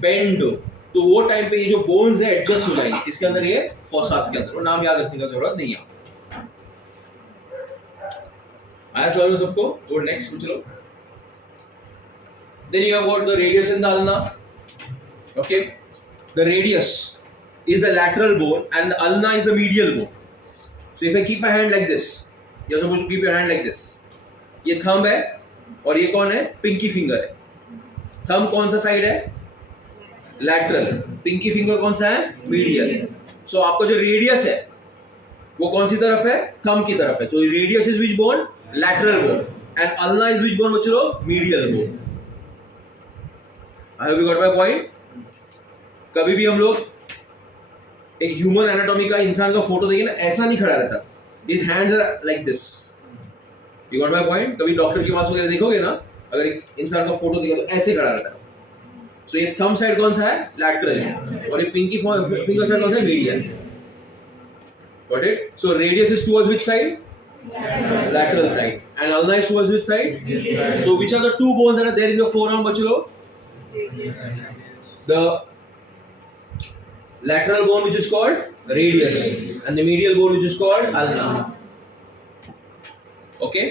बेंड हो तो वो टाइम पे ये जो बोन्स है एडजस्ट हो जाएंगे किसके अंदर ये फोसास के अंदर वो नाम याद रखने का जरूरत नहीं है आया समझ में सबको तो नेक्स्ट पूछ लो then you have got the radius in the ulna okay the radius is the lateral bone and the ulna is the medial bone so if I keep my hand like this you're supposed to keep your hand like this ये thumb है और ये कौन है Pinky finger है thumb कौन सा side है लैटरल पिंकी फिंगर कौन सा है मीडियल सो आपका जो रेडियस है वो कौन सी तरफ है? थंब की तरफ है. तो radius is which bone? Lateral bone. And ulna is which bone बच्चों? Medial bone. I hope you got my point. कभी भी हम लोग एक ह्यूमन एनाटॉमी का, इंसान का फोटो देखिए ना, ऐसा नहीं खड़ा रहता. His hands are like this. You got my point. कभी डॉक्टर के पास वगैरह देखोगे ना, अगर एक इंसान का फोटो दिखे तो ऐसे खड़ा रहता है. सो ये थंब साइड कौन सा है? लैटरल. और ये फिंगर साइड कौन सा है? Medial. Got it. So radius is towards which side? Lateral side. And ulna is towards which side? So which are the two bones that are there in your forearm, bachcho? The lateral bone which is called radius and the medial bone which is called ulna. Okay.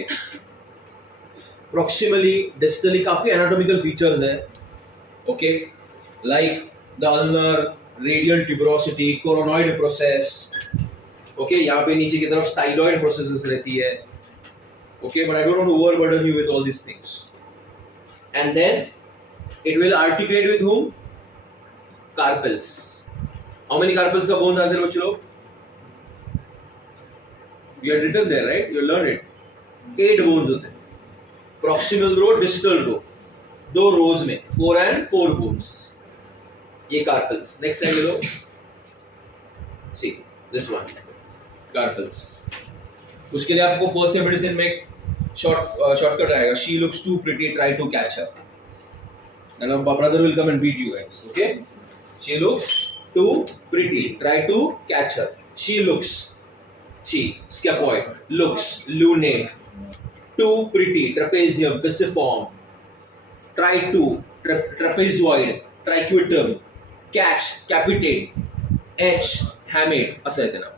Proximally, distally काफी anatomical features है. Okay. Like the ulnar radial tuberosity, coronoid process. Okay, यहाँ पे नीचे की तरफ styloid processes रहती है. Okay, but I don't want to overburden you with all these things. And then it will articulate with whom? Carpals. How many carpals का bones are there बच्चों लोग? You had written there, right? You learned it. 8 bones होते हैं. Proximal row, distal row. 2 rows में 4 and 4 bones. ये carpals. Next slide ले लो. See this one. Carpals. उसके लिए आपको फर्स्ट ईयर मेडिसिन में एक शॉर्टकट आएगा. She looks too pretty, try to catch her. And our brother will come and beat you guys. Okay? She looks too pretty, try to catch her. She looks. She, scapoid, looks, lunate, too pretty, trapezium, pisiform, try to, trapezoid, triquetrum, catch, capitate, H, hamate, असं येते ना.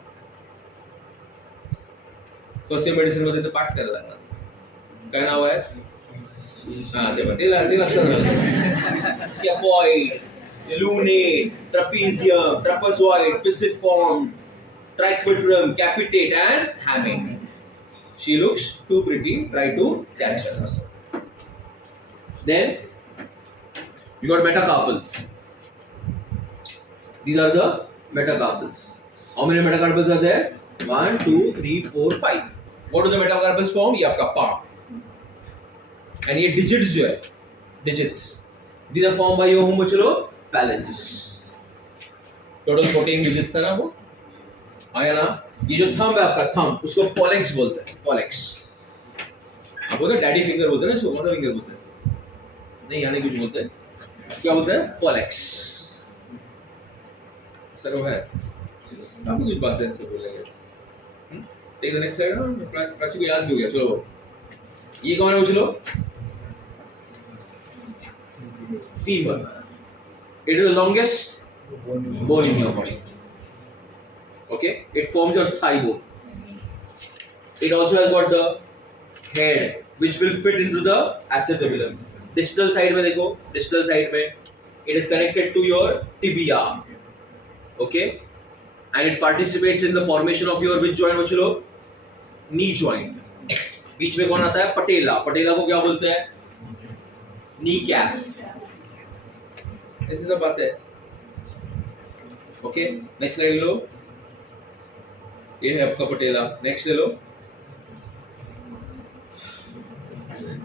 First year medicine मध्ये ते पाठ करायला लागणार. काय नाव आहे? हां ते लक्षात राहिलं. स्कॅफॉइड, lunate, trapezium, trapezoid, pisiform, triquetrum, capitate and hamate. She looks too pretty, try to catch her. Then you got metacarpals. These are the metacarpals. How many metacarpals are there? 1, 2, 3, 4, 5. What do the metacarpals form? ये आपका palm. And ये digits जो है, digits. These are formed by your whom बच्चों? Phalanges. Total 14 digits था ना वो? आया ना? ये जो thumb है आपका thumb, उसको pollex बोलते हैं. Pollex. आप बोलते हैं daddy finger बोलते हैं ना, इसको mother finger बोलते हैं. नहीं यानी कुछ बोलते हैं. क्या बोलते हैं? Pollex. सर वो है. आप कुछ बातें ऐसे बोलेंगे. Take the next slide ना. प्राची को याद भी हो गया. चलो. ये कौन है बच्चों? Femur. It is the longest bone in your body. Okay, it forms your thigh bone. It also has got the head, which will fit into the acetabulum. Distal side में देखो, distal side में, it is connected to your tibia. Okay, and it participates in the formation of your which joint बच्चों लोग? Knee joint. बीच में कौन आता है? पटेला. पटेला को क्या बोलते हैं? Knee cap. ऐसी सब बात है. ओके, नेक्स्ट ले लो. ये है आपका पटेला. नेक्स्ट ले लो.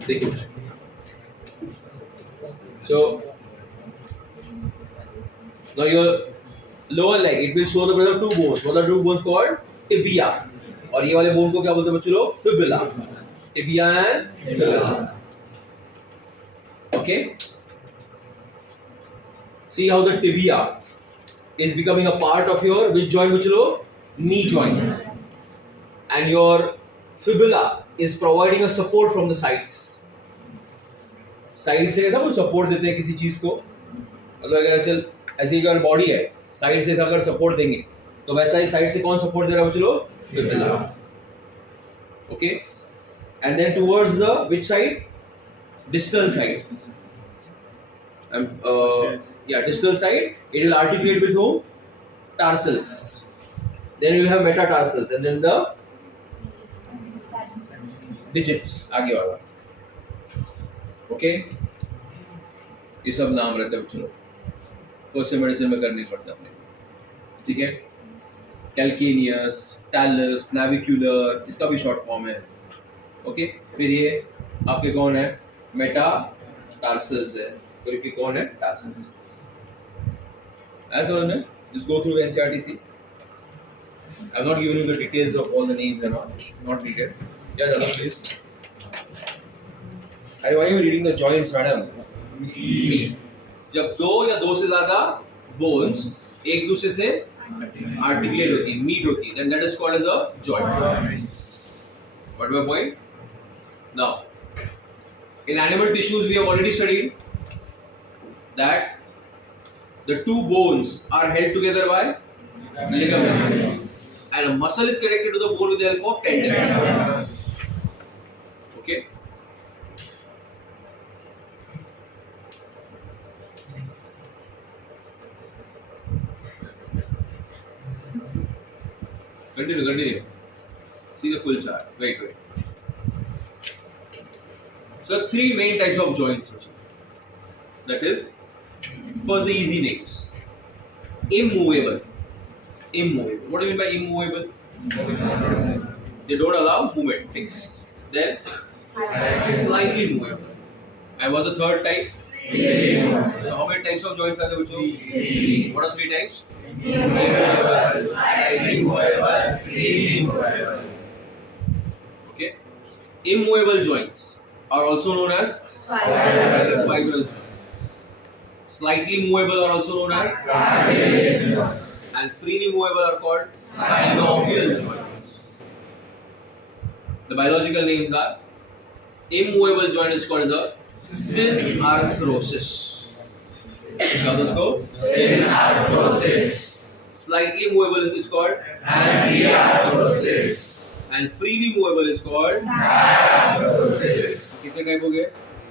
देखो. So now your lower leg, it will show the presence of 2 bones. What are 2 bones called? Tibia. और ये वाले बोन को क्या बोलते हैं बच्चों लोग? Fibula. Tibia and fibula. Okay. See how the tibia is becoming a part of your which joint which low? Knee joint. And your fibula is providing a support from the sides. Side से कैसा वो support देते हैं किसी चीज को. मतलब अगर ऐसे ऐसी अगर बॉडी है, साइड से अगर सपोर्ट देंगे तो वैसा ही साइड से कौन सपोर्ट दे रहा है बच्चों? Fibula. Okay. And then towards the which side? Distal side. Distal side, it will articulate with whom? Tarsals. Then you will have metatarsals and then the digits आगे वाला. Okay? ये सब नाम रहते हैं बच्चों. फर्स्ट मेडिसिन में करनी पड़ता है अपने. ठीक है? कैल्केनियस, टैलस, नाविक्यूलर, इसका भी शॉर्ट फॉर्म है. ओके, फिर ये आपके कौन है? मेटा टार्सल्स है. तो ये कौन है? टार्सल्स. ऐसा है. Just go through NCRTC. I've not given you the details of all the names and all. Not needed. Yeah, Jala, please. Why are you reading the joints, madam? Me. जब दो या दो से ज्यादा बोन्स एक दूसरे से आर्टिकुलेट होती है, मीट होती है, then that is called as a joint. What my point? Now, in animal tissues we have already studied that the two bones are held together by ligaments, and a muscle is connected to the bone with the help of tendons. Okay. Continue. See the full chart. Wait. So three main types of joints. That is, first the easy names. Immovable. What do you mean by immovable? They don't allow movement, fixed. Then slightly movable. And what's the third type? So how many types of joints are there? What are three types? Immovable, slightly movable, freely movable. Okay. Immovable joints are also known as fibrous joints. Slightly movable are also known as Cartilaginous. and freely movable are called synovial joints. The biological names are immovable joint is called as a synarthrosis. Now let's go. Synarthrosis. Slightly movable is called Amphiarthrosis. and freely movable is called. Diarthrosis. कितने type हो गए?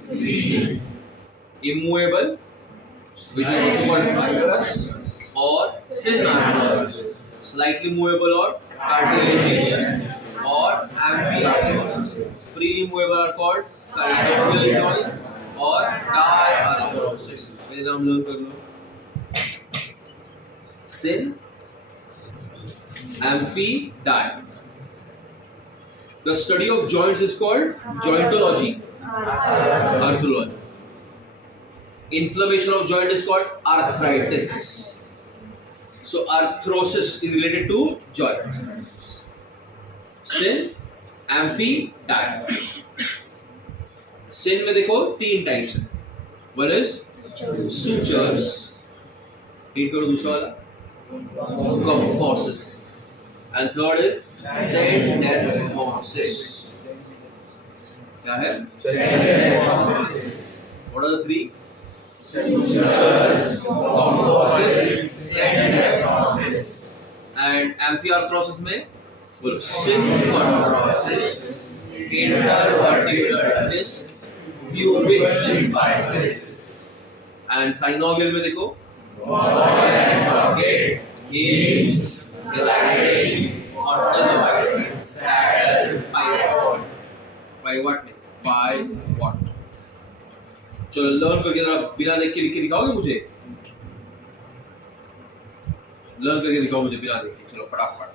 3. Immovable, which is also called fibrous or synarthrosis. Slightly movable or cartilaginous or amphiarthrosis. Freely movable are called synovial joints or diarthrosis. मेरे नाम learn कर लो. Syn, amphi, di. The study of joints is called jointology. Arthropathy. Inflammation of joint is called arthritis. So arthrosis is related to joints. Syn, amphi, di. Syn में देखो तीन types हैं. One is sutures. Read करो दूसरा वाला. Composite. And third is syndesmosis. क्या है? What are the three? Sutures, composite, syndesmosis. And amphiarthrosis में बोलो synchondrosis, intervertebral disc, pubic symphysis. And synovial में देखो Ball and socket, hinge, gliding, autonoid, saddle, pivot. pivot नहीं, pivot. चलो learn करके जरा बिना देख के लिख के दिखाओगे मुझे? लर्न करके दिखाओ मुझे बिना देख के. चलो फटाफट.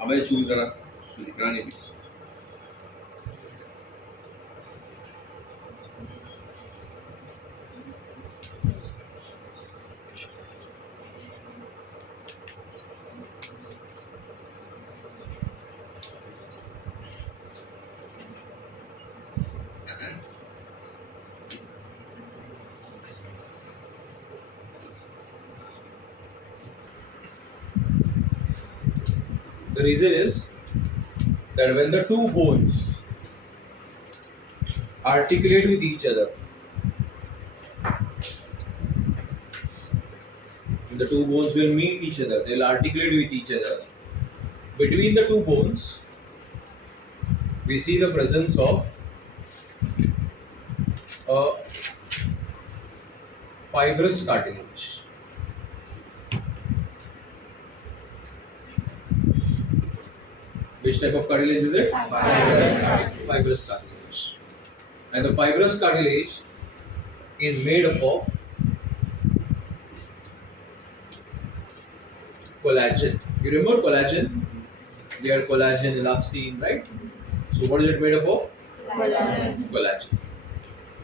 अब मैं चूज जरा उसको दिखना नहीं please. The reason is that when the two bones articulate with each other, when the two bones will meet each other, they will articulate with each other. Between the two bones, we see the presence of a fibrous cartilage. Which type of cartilage is it? Fibrous cartilage. And the fibrous cartilage is made up of collagen. You remember collagen? We had collagen, elastin, right? So what is it made up of? Collagen.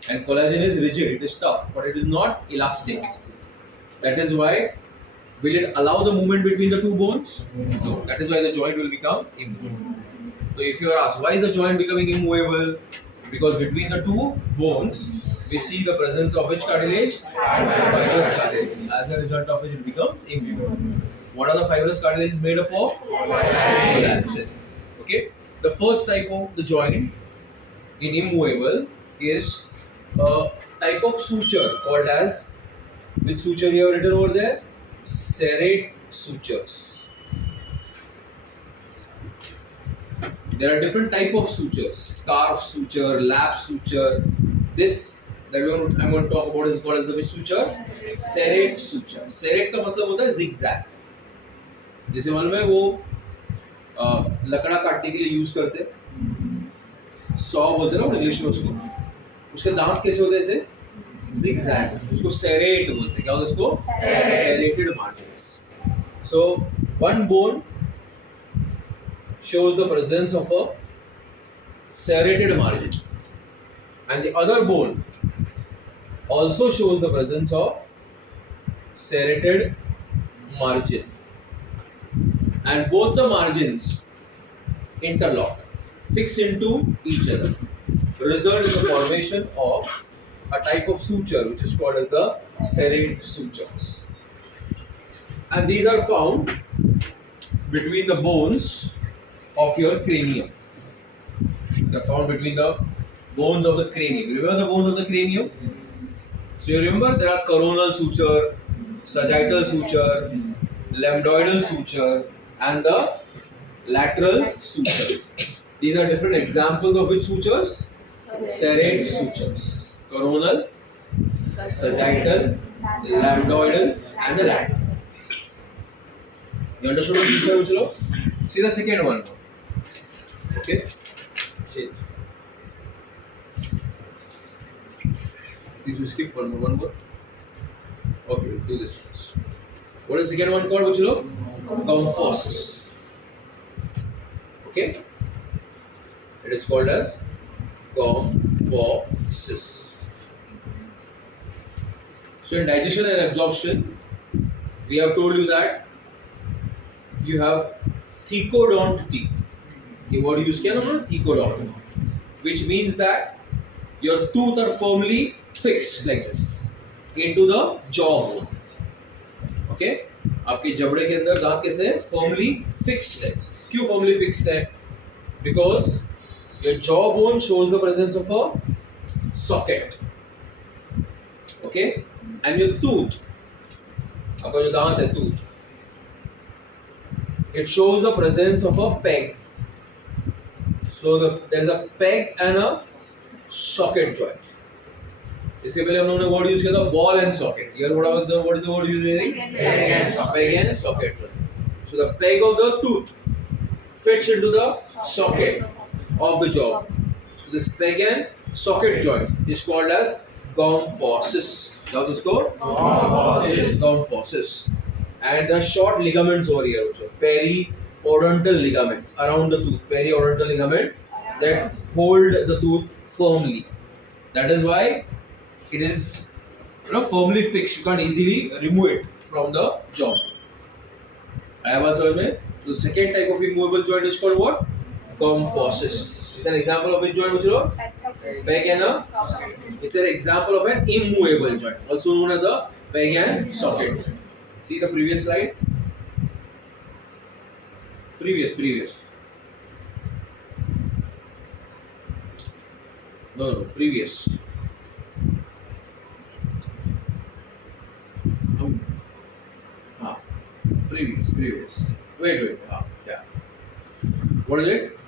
And collagen is rigid, it is tough, but it is not elastic. That is why, will it allow the movement between the two bones? No. That is why the joint will become immovable. So if you are asked, why is the joint becoming immovable? Because between the two bones, we see the presence of which cartilage? Fibrous cartilage. As a result of which it becomes immovable. What are the fibrous cartilages made up of? Collagen. Okay. The first type of the joint in immovable is a type of suture called as, which suture you have written over there? Serrate sutures. There are different type of sutures: scarf suture, lap suture. This that I'm going to talk about is called as the which suture? Serrate suture. Serrate का मतलब होता है zigzag. जैसे मालूम है वो लकड़ा काटने के लिए यूज करते हैं, सॉ बोलते हैं ना इंग्लिश में उसको. उसके दांत कैसे होते हैं? ऐसे zigzag. उसको serrate बोलते हैं. क्या होता है उसको? Serrated margins. So one bone shows the presence of a serrated margin, and the other bone also shows the presence of serrated margin, and both the margins interlock, fix into each other, result in the formation of a type of suture which is called as the serrate sutures. And these are found between the bones of your cranium. They are found between the bones of the cranium. You remember the bones of the cranium? So you remember there are coronal suture, sagittal suture, lambdoidal suture, and the lateral suture. These are different examples of which sutures? Serrate sutures. Coronal, sagittal, lambdoidal, and the lateral. You understood the suture, Uchalo? See the second one. Okay? Change. Did you skip one more? Okay, we'll do this first. What is the second one called, Uchalo? Comphosis. Okay? It is called as comphosis. So in digestion and absorption, we have told you that you have thecodont teeth. ये word use किया ना हमने thecodont, which means that your tooth are firmly fixed like this into the jaw. Okay? आपके जबड़े के अंदर दांत कैसे हैं? Firmly fixed है. क्यों firmly fixed है? Because your jawbone shows the presence of a socket. Okay? And your tooth, आपका जो दांत है tooth, it shows the presence of a peg. So there is a peg and a socket joint. इसके पहले हम लोगों ने word use किया था ball and socket. Here what is the word using? Peg and socket joint. So the peg of the tooth fits into the socket of the jaw. So this peg and socket joint is called as comphosis. Now this called comphosis. And the short ligaments over here also, periodontal ligaments around the tooth, periodontal ligaments that hold the tooth firmly. That is why it is firmly fixed. You can't easily remove it from the jaw. I have also made the second type of immovable joint is called what? Comphosis. It's an example of which joint, which is peg and a. It's an example of an immovable joint, also known as a peg and socket. See the previous slide. Previous. No, previous. Previous. Wait. Yeah. What is it?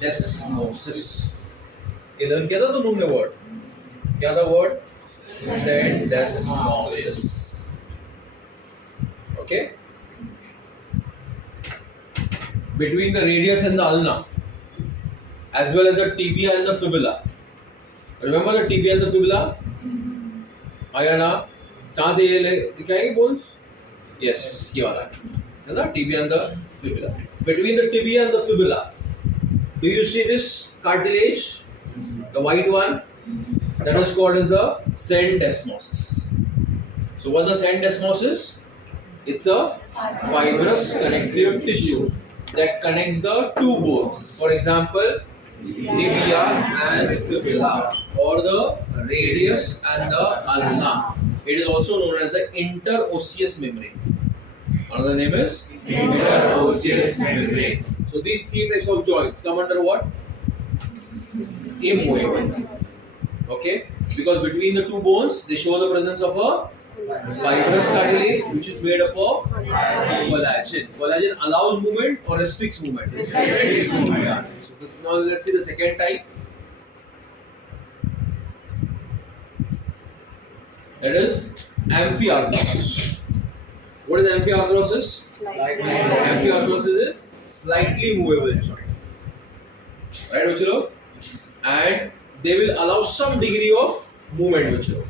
Syndesmosis. ये learn किया था तुम लोगों ने word? क्या था word? Syndesmosis. Okay? between the radius and the ulna, as well as the tibia and the fibula. Remember the tibia and the fibula? आया ना? कहाँ थे ये दिखाएंगे bones? Yes, ये वाला है ना, tibia and the fibula. Between the tibia and the fibula, do you see this cartilage? The white one? That is called as the syndesmosis. So what's the syndesmosis? It's a fibrous connective tissue that connects the two bones. For example, tibia and fibula, or the radius and the ulna. It is also known as the interosseous membrane. Another name is interosseous membrane. So these three types of joints come under what? Immovable. Okay? Because between the two bones, they show the presence of a fibrous cartilage, which is made up of collagen. Collagen allows movement or restricts movement? Restricts movement. Yeah. So now let's see the second type. That is amphiarthrosis. What is amphiarthrosis? Amphiarthrosis is slightly movable joint. Right, Vachalo? And they will allow some degree of movement, Vachalo.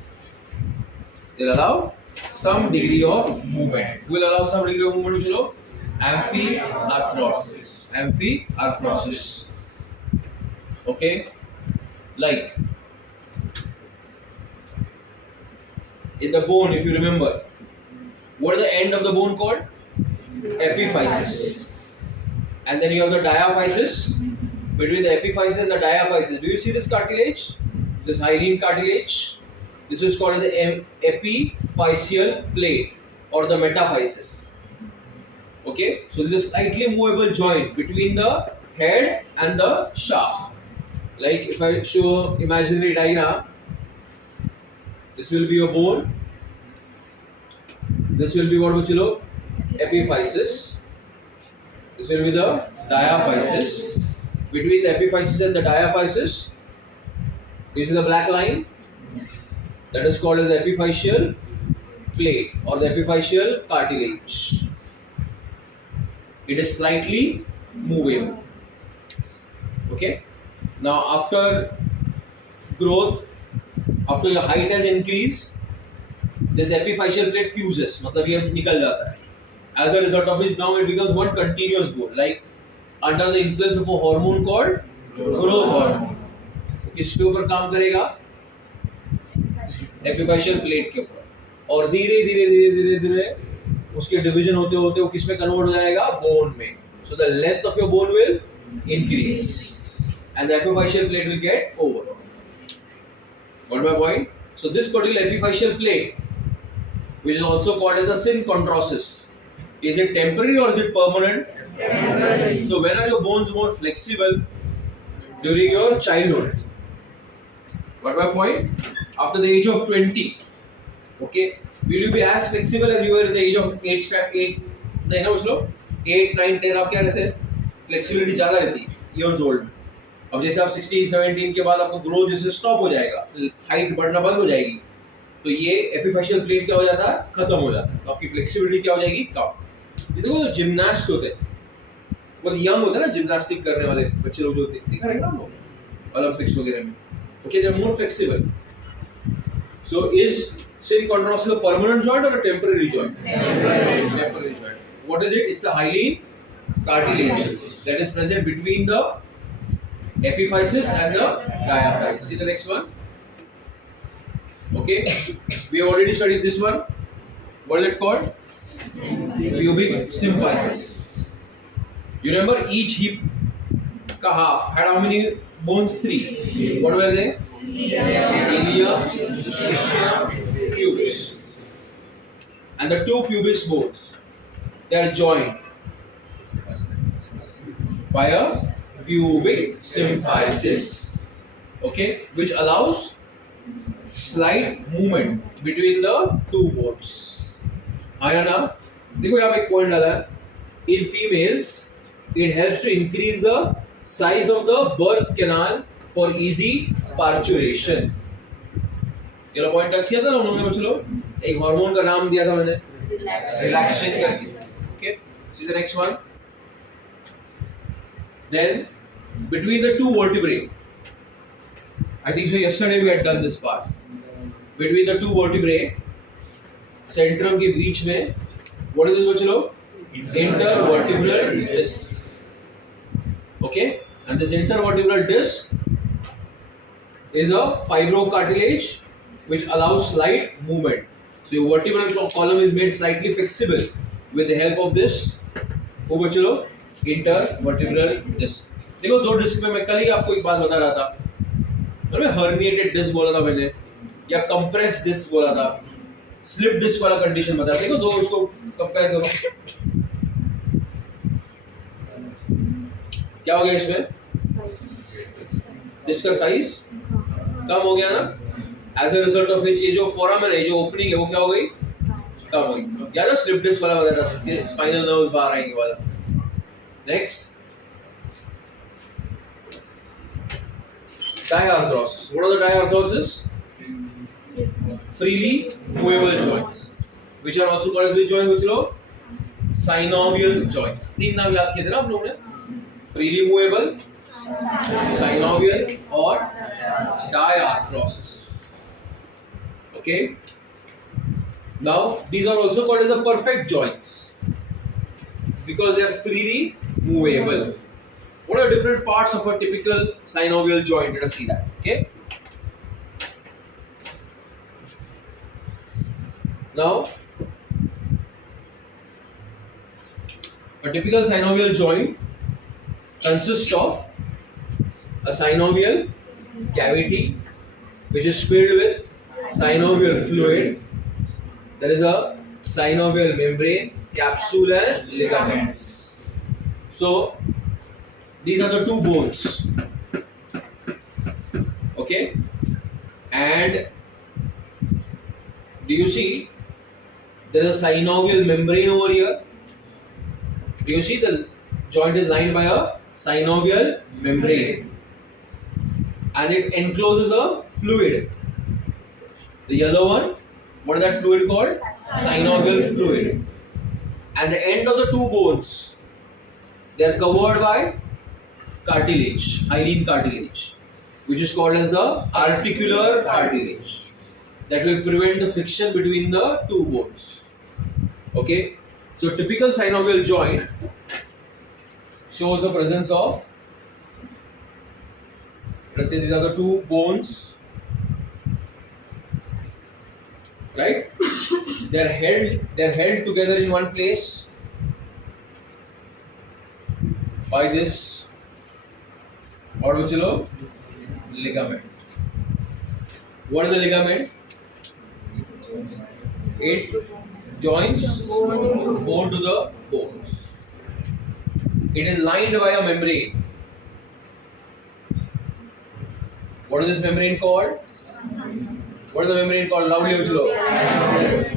They'll allow some degree of movement. Will allow some degree of movement, which you know, amphiarthrosis. Amphiarthrosis. Okay, like in the bone, if you remember, what is the end of the bone called? Epiphysis. And then you have the diaphysis. Between the epiphysis and the diaphysis, do you see this cartilage? This hyaline cartilage. This is called the epiphyseal plate or the metaphysis. Okay, so this is a slightly movable joint between the head and the shaft. Like if I show imaginary diagram, this will be your bone. This will be what we call epiphysis. This will be the diaphysis. Between the epiphysis and the diaphysis, this is the black line. That is called as the epiphyseal plate or the epiphyseal cartilage. It is slightly movable. Okay. Now, after growth, after your height has increased, this epiphyseal plate fuses. मतलब ये निकल जाता है. As a result of it, now it becomes one continuous bone, like under the influence of a hormone called growth hormone. किसके ऊपर काम करेगा? एपिफाइशियल plate के ऊपर, और धीरे धीरे धीरे धीरे धीरे उसके डिवीजन होते होते वो किस में कन्वर्ट हो जाएगा? बोन में. So the length of your bone will increase and the epiphyseal plate will get over. Got my point? So this particular epiphyseal plate, which is also called as the synchondrosis, is it temporary or is it permanent? Temporary. So when are your bones more flexible? During your childhood. Got my point? After the age of 20, okay, will you be as flexible as you were at the age of 8 नहीं ना उसलो 8, 9, 10 आप क्या रहते हैं? Flexibility ज़्यादा रहती है years old. अब जैसे आप 16, 17 के बाद आपको ग्रोथ जैसे स्टॉप हो जाएगा, हाइट बढ़ना बंद हो जाएगी, तो ये एपिफाइशियल प्लेट क्या हो जाता है? खत्म हो जाता है. तो आपकी फ्लेक्सिबिलिटी क्या हो जाएगी? कम. ये देखो जो जिम्नास्ट होते हैं, बहुत यंग होते हैं ना जिम्नास्टिक करने वाले बच्चे लोग जो होते हैं, दिखा रहेगा ना लोग ओलंपिक्स वगैरह में. Okay, they are more flexible. So is synchondrosis a permanent joint or a temporary joint? Temporary joint. What is it? It's a hyaline cartilage that is present between the epiphysis and the diaphysis. See the next one. Okay, we have already studied this one. What is it called? Pubic symphysis. You remember each hip ka half had how many bones? 3. What were they? Tibia, ischium, pubis. And the 2 pubis bones, they are joined by a pubic symphysis, okay, which allows slight movement between the 2 bones. आया ना? देखो यहाँ पे एक point डाला है. In females, it helps to increase the size of the birth canal for easy parturition. ये लो point touch किया था ना उन्होंने बच्चों लोग. एक हार्मोन का नाम दिया था मैंने, रिलैक्सेशन करके. Okay, see the next one. Then between the two vertebrae, I think so yesterday we had done this part. Between the two vertebrae, centrum के बीच में, what is this बच्चों? Intervertebral disc. Okay, and this intervertebral disc is a fibrocartilage which allows slight movement. So your vertebral column is made slightly flexible with the help of this intervertebral disc. देखो दो disc में मैं कल ही आपको एक बात बता रहा था, मैं herniated डिस्क बोला था मैंने, या compressed डिस्क बोला था, स्लिप डिस्क वाला कंडीशन बताया. देखो दो उसको कंपेयर करो, क्या हो गया इसमें? डिस्क का साइज कम हो गया ना, as a result of which ये जो फोरामेन है, जो ओपनिंग है वो क्या हो गई? कम हो गई. याद है स्लिप डिस्क वाला बताया था, स्पाइनल नर्व्स बाहर आएंगे वाला. Next, diarthrosis. What are the diarthrosis? Freely movable joints, which are also called as which joint? which लोग? Synovial joints. तीन नाम याद किए थे ना आप लोगों ने? Freely movable, synovial और diarthrosis. Okay. Now these are also called as the perfect joints because they are freely movable. What are different parts of a typical synovial joint? Let us see that. Okay. Now, a typical synovial joint consists of a synovial cavity which is filled with synovial fluid. There is a synovial membrane, capsule and ligaments. So these are the two bones, okay, and do you see there is a synovial membrane over here? Do you see the joint is lined by a synovial membrane and it encloses a fluid, the yellow one. What is that fluid called? Synovial fluid. And the end of the two bones, they are covered by cartilage, hyaline cartilage, which is called as the articular cartilage, that will prevent the friction between the two bones. Okay, so typical synovial joint shows the presence of, let us say these are the two bones, right? They are held together in one place by this, or which ligament. What is the ligament? It joins bone to the bones. It is lined by a membrane. What is this membrane called? What is the membrane called? Loudly,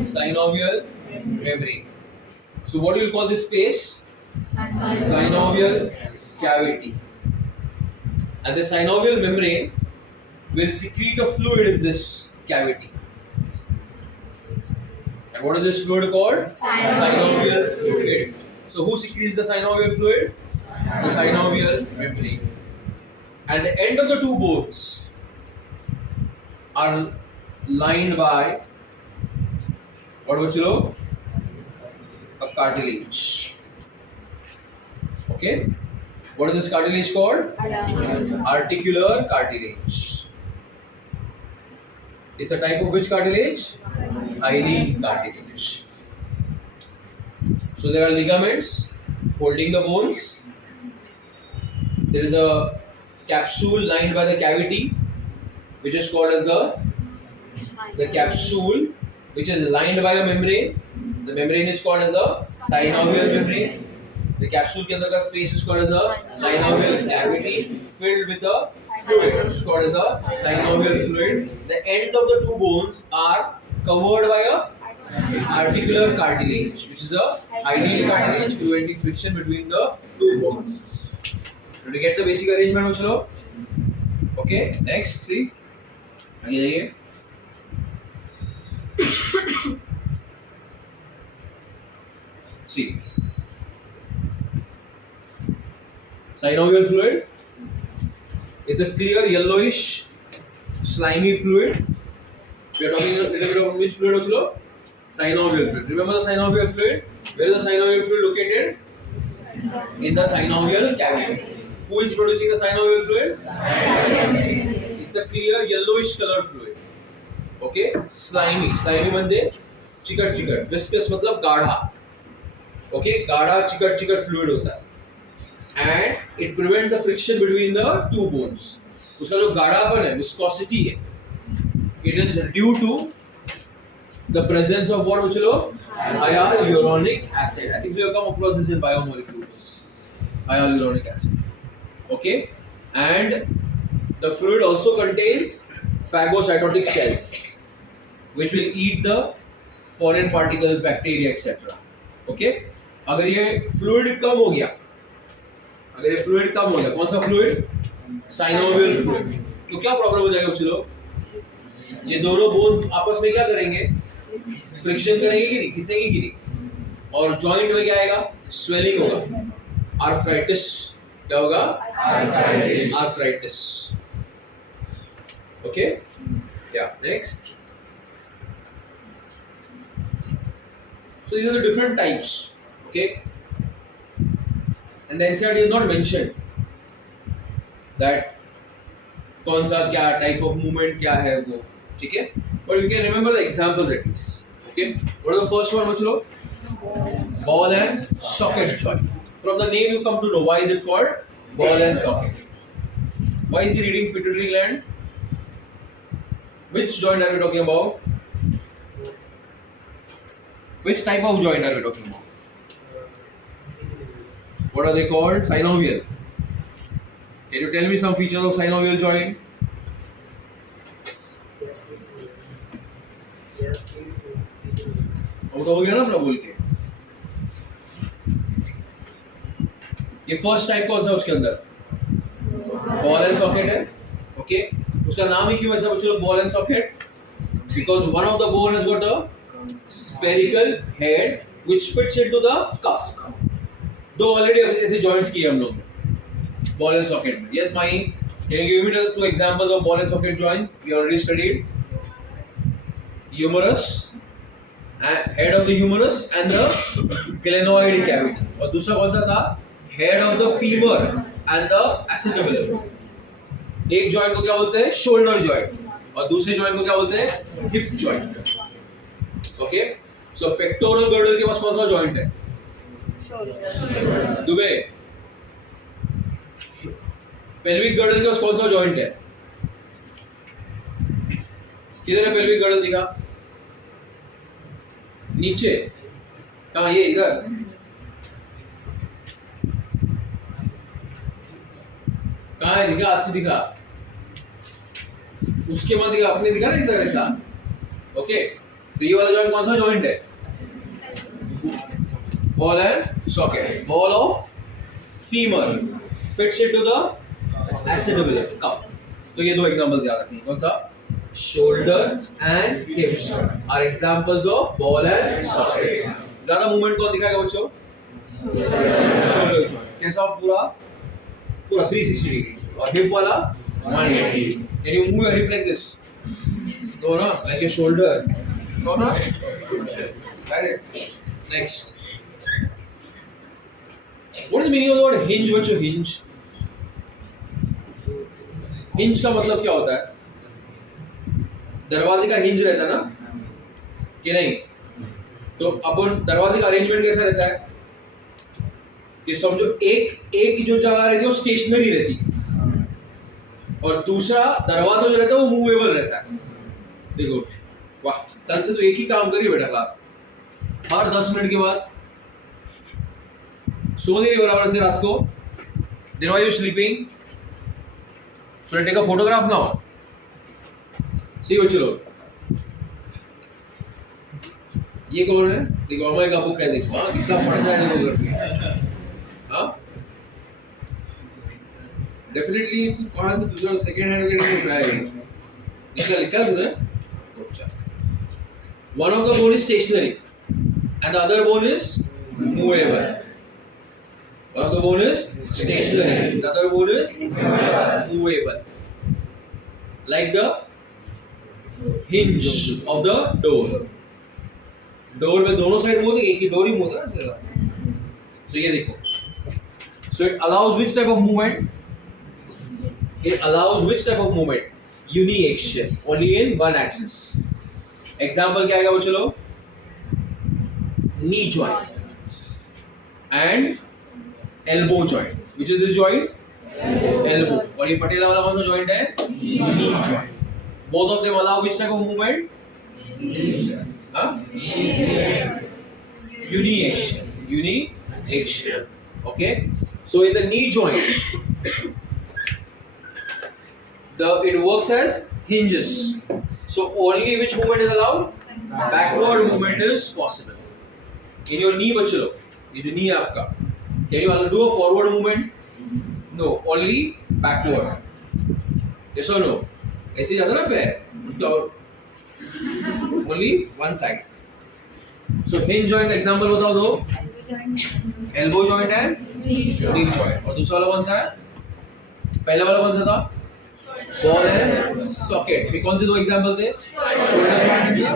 synovial membrane. So what do you call this space? Synovial cavity. And the synovial membrane will secrete a fluid in this cavity. And what is this fluid called? Synovial fluid. So who secretes the synovial fluid? The synovial membrane. And the end of the two bones are lined by what bachlo? A cartilage. Okay. What is this cartilage called? Articular cartilage. It's a type of which cartilage? Hyaline cartilage. So there are ligaments holding the bones. There is a capsule lined by the cavity, which is called as the capsule, which is lined by a membrane. The membrane is called as the synovial membrane. The capsule के अंदर का space is called as the synovial cavity filled with the fluid. It's called as the synovial fluid. The end of the two bones are covered by a articular cartilage, which is a hyaline cartilage preventing friction between the two bones. Did you get the basic arrangement, Uchlo? Okay. Next, see. आगे जाइए. See. Synovial fluid. It's a clear yellowish slimy fluid. We are talking a little bit of which fluid also? Synovial fluid. Remember the synovial fluid? Where is the synovial fluid located? In the synovial cavity. Who is producing the synovial fluid? It's a clear yellowish colored fluid. Okay? Slimy. Slimy म्हणजे चिकट चिकट. Viscous मतलब गाढ़ा. Okay? गाढ़ा चिकट चिकट fluid होता है. And it prevents the friction between the two bones. उसका जो गाढ़ापन है, viscosity है, it is due to the presence of what बच्चों? Hyaluronic acid. I think so you come across this in biomolecules. Hyaluronic acid. Okay, and the fluid also contains phagocytotic cells, which will eat the foreign particles, bacteria, etc. Okay, अगर ये fluid कम हो गया, कौन सा fluid? Synovial fluid. तो क्या problem हो जाएगा बच्चों? ये दोनों बोन्स आपस में क्या करेंगे? फ्रिक्शन करेंगे कि नहीं? घिसेंगे कि नहीं? और जॉइंट में क्या आएगा? स्वेलिंग होगा. आर्थराइटिस. क्या होगा? आर्थराइटिस. ओके, या next. So these are the different types. Okay, and the NCERT is not mentioned that कौन सा क्या type of movement क्या है वो, ठीक है? But you can remember the examples at least. Okay, what is the first one बच्चों? Ball and socket joint. From the name you come to know why is it called ball and socket. Why is he reading pituitary gland? Which joint are we talking about? Which type of joint are we talking about? What are they called? Synovial. Can you tell me some features of synovial joint? वो तो हो गया ना अपना बोल के. ये first type कौन सा उसके अंदर? बॉल एंड सॉकेट है. ओके, उसका नाम ही क्यों ऐसा बच्चों लोग ball and socket? Because one of the bone has got a spherical head which fits into the cup. दो ऑलरेडी ऐसे जॉइंट्स किए हम लोग बॉल एंड सॉकेट में. Yes, Mahi, can you give me two examples of ball and socket joints? We already studied humerus, head of the humerus and the glenoid cavity. और दूसरा कौन सा था? Head of the femur and the acetabulum. एक joint को क्या बोलते हैं? Shoulder joint. और दूसरे जॉइंट को क्या बोलते हैं? Hip joint. ओके, सो पेक्टोरल गर्डल के पास कौन सा जॉइंट है? दुबे. पेल्विक गर्डल के पास कौन सा जॉइंट है? किधर है पेल्विक गर्डल? दिखा नीचे. कहाँ? ये इधर. कहाँ है? दिखा, हाथ से दिखा. उसके बाद दिखा, अपने दिखा ना इधर ऐसा. ओके, तो ये वाला जॉइंट कौन सा जॉइंट है? Ball and socket. Ball of femur fits into the acetabulum cup. तो ये दो एग्जांपल्स याद रखनी. कौन सा? Shoulder and hips are examples of ball and socket. ज्यादा मूवमेंट कौन दिखाएगा बच्चों? Shoulder joint. कैसा? पूरा 360 डिग्री. और हिप वाला 180. Can you move your hip like this? No, no, like your shoulder. No, no. Right. Next. What is the meaning of the word hinge? बच्चों, hinge. Hinge का मतलब क्या होता है? दरवाजे का हिंज रहता है ना कि नहीं? तो अपन दरवाजे का अरेंजमेंट कैसा रहता है कि समझो एक जो जगह रहती है वो स्टेशनरी रहती है और दूसरा दरवाजा जो रहता है वो मूवेबल रहता है. देखो, वाह, कल से तो एक ही काम करिए बेटा क्लास. हर 10 मिनट के बाद सो नहीं बराबर से रात को. Then why you sleeping? Should I take a photograph now? See बच्चों लोग, ये कौन है? देखो, अमय का बुक है. देखो, हाँ, कितना पढ़ता है देखो घर पे. हाँ, डेफिनेटली तू कहाँ से दूसरा सेकेंड हैंड वगैरह नहीं उठाएगा. लिखा तूने? अच्छा. One of the bone is stationary and the other bone is movable. One of the bone is stationary, the other bone is movable. Like the hinge of the door. Door में दोनों side move होती है, एक ही door ही move होता है ना सीधा. So ये देखो. So it allows which type of movement? It allows which type of movement? Uniaxial, only in one axis. Example क्या आएगा बच्चों लोग? Knee joint and elbow joint. Which is this joint? Elbow. और ये पटेला वाला कौन सा joint है? Knee joint. Both of them allow which type of movement? Huh? Uniaxial. Uniaxial. Okay. So in the knee joint, it works as hinges. So only which movement is allowed? Backward movement is possible. In your knee, बच्चों लोग, ये जो knee है आपका, can you do a forward movement? No, only backward. Yes or no? ऐसे जाता ना पैर, उसका only one side. So hinge joint का example बताओ दो. Elbow joint है, knee joint. और दूसरा वाला कौन सा है? पहला वाला कौन सा था? Ball है, socket. अभी कौन से दो example थे? Shoulder joint है.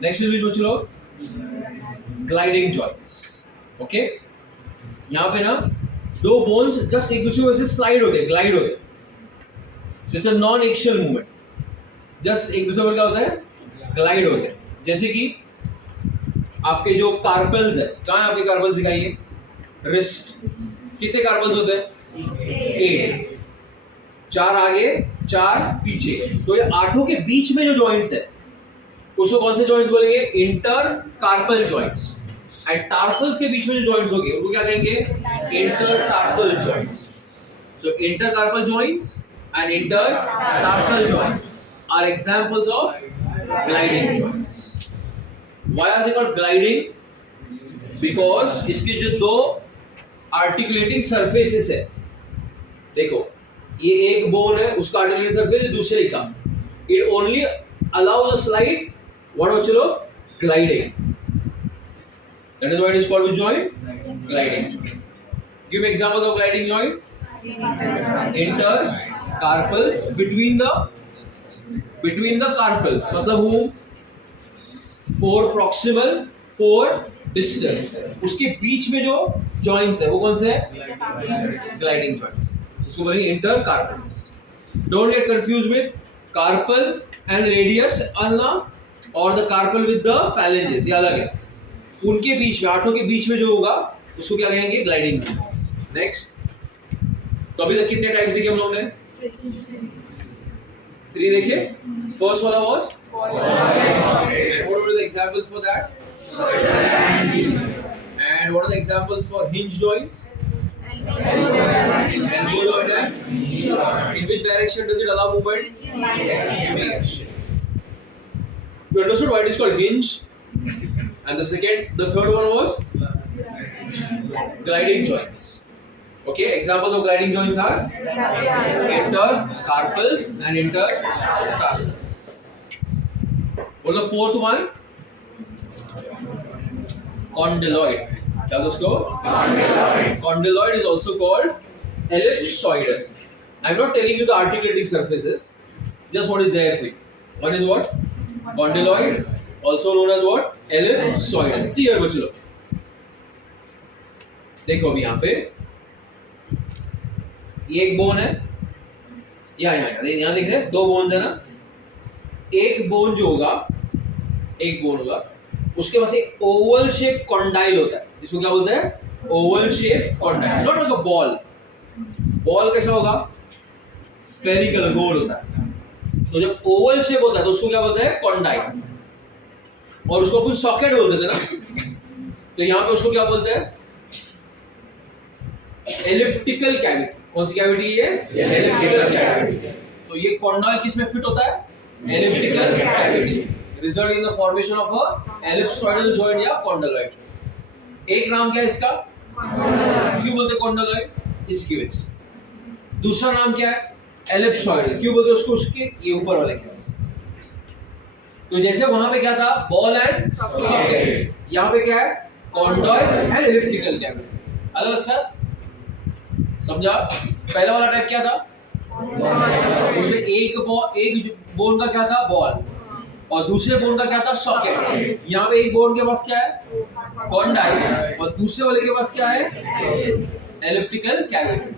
Next is which बच्चों लोग? Gliding joints. Okay? यहाँ पे ना दो bones just एक दूसरे से slide होते हैं, glide होते हैं. So it's a non-axial movement. Just एक दूसरे पर क्या होता है? Glide होते हैं. जैसे कि आपके जो कार्पल्स है, कहाँ है आपके कार्पल्स दिखाइए? रिस्ट. कितने कार्पल्स होते हैं? 8. 4 आगे, 4 पीछे. तो ये 8 के बीच में जो जॉइंट्स है, उसको कौन से जॉइंट्स बोलेंगे? Inter carpal joints. And tarsals के बीच में जो जॉइंट्स होंगे, उनको क्या कहेंगे? Inter tarsal joints. So inter carpal joints and inter tarsal joints are examples of gliding joints. Why are they called gliding? Because इसके जो दो articulating surfaces है, देखो ये एक bone है, उसका articulating surface है दूसरे का. It only allows a slide. What बच्चों लोग? Gliding. That is why it is called which joint? Gliding joint. Give examples of gliding joint. Intercarpals between the carpals. मतलब वो 4 proximal 4 distal. उसके बीच में जो joints है वो कौन से हैं? Gliding joints. इसको बोलेंगे intercarpals. Don't get confused with carpal and radius or the carpal with the phalanges. ये अलग है. उनके बीच में 8 के बीच में जो होगा उसको क्या कहेंगे? Gliding joints. Next. तो अभी तक कितने टाइप्स देखे हम लोगों ने? 3 देखिए. First one was what were the examples for that? And what are the examples for hinge joints? Elbow joint and in which direction does it allow movement? Uniaxial. You understood why it is called hinge? And the third one was gliding joints. Okay, examples of gliding joints are intercarpals and intertarsals. What the fourth one? Condyloid. क्या था उसको? Condyloid. Condyloid is also called ellipsoidal. I'm not telling you the articulating surfaces. Just what is there for you. One is what? Condyloid. Also known as what? Ellipsoidal. See here बच्चों लोग. देखो अभी यहाँ पे ये एक बोन है, यहाँ देख रहे हैं 2 बोन्स है ना. एक बोन होगा उसके पास एक ओवल शेप कॉन्डाइल होता है. इसको क्या बोलते हैं? Oval shape condyle. Not like a ball. Ball कैसा होगा? स्फेरिकल, गोल होता है. तो जब ओवल शेप होता है तो उसको क्या बोलते हैं? कॉन्डाइल. और उसको अपन सॉकेट बोलते थे ना, तो यहाँ पे उसको क्या बोलते हैं? Elliptical cavity. कौन सी कैविटी है? Elliptical cavity. तो ये कॉन्डॉइल किसमें फिट होता है? Elliptical cavity. Result in the formation of a ellipsoidal joint या कॉन्डोलॉइड जॉइंट. एक नाम क्या है इसका? क्यों बोलते हैं कॉन्डोलॉइड? इसकी वजह से. दूसरा नाम क्या है? एलिप्सॉइडल. क्यों बोलते हैं उसको? उसके ये ऊपर वाले की वजह से. तो जैसे वहां पे क्या था? Ball and socket. यहाँ पे क्या है? कॉन्डॉइल एंड एलिप्टिकल कैविटी. अलग लक्षात समझा? पहला वाला टाइप क्या था? उसमें एक बोन का क्या था? बॉल, और दूसरे बोन का क्या था? सॉकेट। यहाँ पे एक बोन के पास क्या है? कॉन्डाइल, और दूसरे वाले के पास क्या है? Elliptical cavity.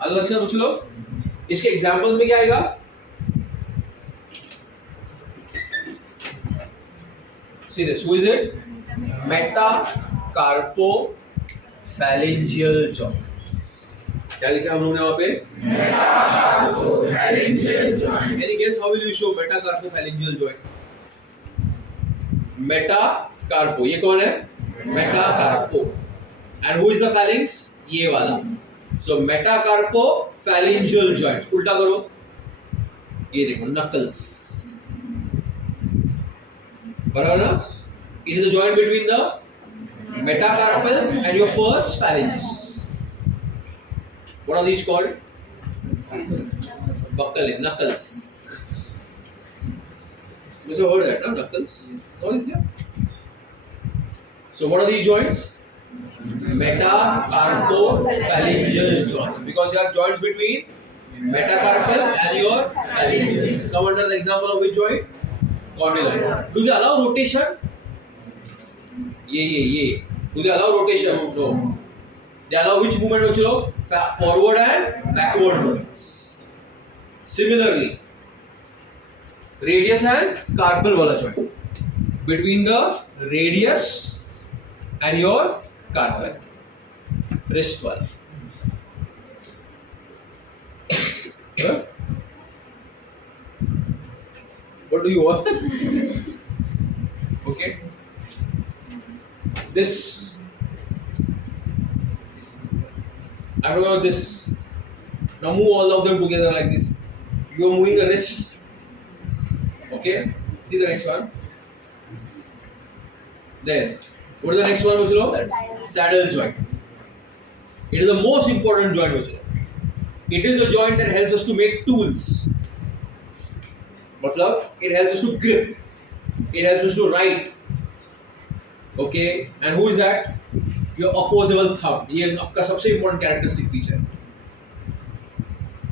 अलग लक्षात पूछ लो। इसके एग्जांपल्स में क्या आएगा? See this. Who is it? Metacarpophalangeal joint. क्या लिखा हम लोगों ने वहाँ पे? Metacarpophalangeal joint. Any guess how will you show metacarpophalangeal joint? Metacarpo. ये कौन है? Metacarpo. And who is the phalanx? ये वाला. So metacarpophalangeal joint. उल्टा करो. ये देखो knuckles. बराबर ना? It is a joint between the metacarpals and your first phalanges. What are these called? Buccal, knuckles. You have heard that, no? Knuckles. So what are these joints? Metacarpophalangeal joints. Because they are joints between metacarpal and your phalanges. Come under the example of which joint? Condyline. Do they allow rotation? ये. Do they allow rotation? No. They allow which movement बच्चों? Forward and backward movements. Similarly, radius and carpal वाला joint between the radius and your carpal, wrist वाला. Huh? What do you want? Okay. This. I don't know this. Now move all of them together like this. You are moving the wrist. Okay. See the next one. Then, what is the next one, Vachalo? Saddle joint. It is the most important joint, Vachalo. It is the joint that helps us to make tools. मतलब it helps us to grip, it helps us to write. Okay, and who is that? Your opposable thumb. ये आपका सबसे important characteristic feature.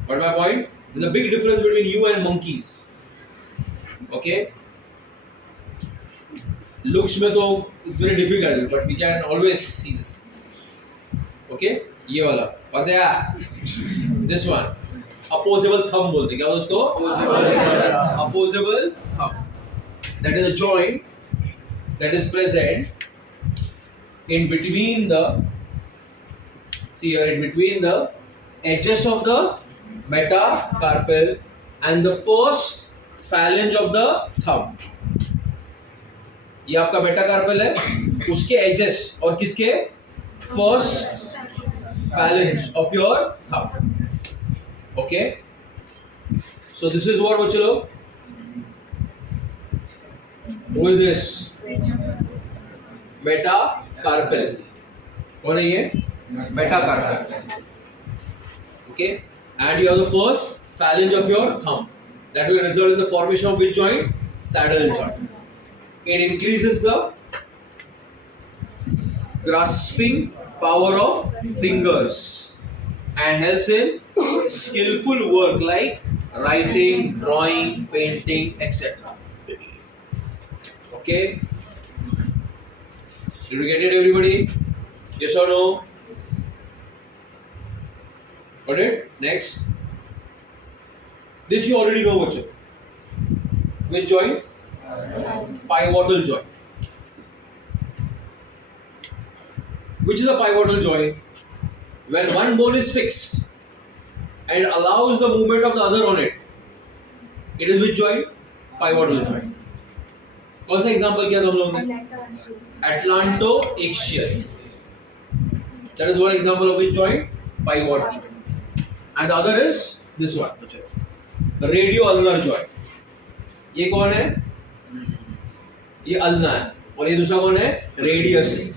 What my point? There's a big difference between you and monkeys. Okay. Looks में तो it's very difficult, but we can always see this. Okay, ये वाला. पता है? This one. Opposable thumb बोलते हैं क्या उसको? Opposable thumb. That is a joint that is present in between the edges of the metacarpal and the first phalange of the thumb. ये आपका metacarpal है, उसके edges और किसके? First phalange of your thumb. Okay, so this is what Vachalo. Who is this? Metacarpal. कौन है ये? Metacarpal. Okay, and you have the first phalange of your thumb that will result in the formation of which joint? Saddle joint. It increases the grasping power of fingers and helps in skillful work like writing, drawing, painting, etc. Okay? Did you get it, everybody? Yes or no? Got it? Next. This you already know, Vachu. Which joint? Pivotal joint. Which is a pivotal joint? When one bone is fixed and allows the movement of the other on it, it is which joint? Pivotal joint. कौन सा example किया था हम लोगों ने? Atlantoaxial. That is one example of which joint? Pivot joint. And the other is this one. The radio-ulnar joint. ये कौन है? ये ulnar है और ये दूसरा कौन है? Radius है.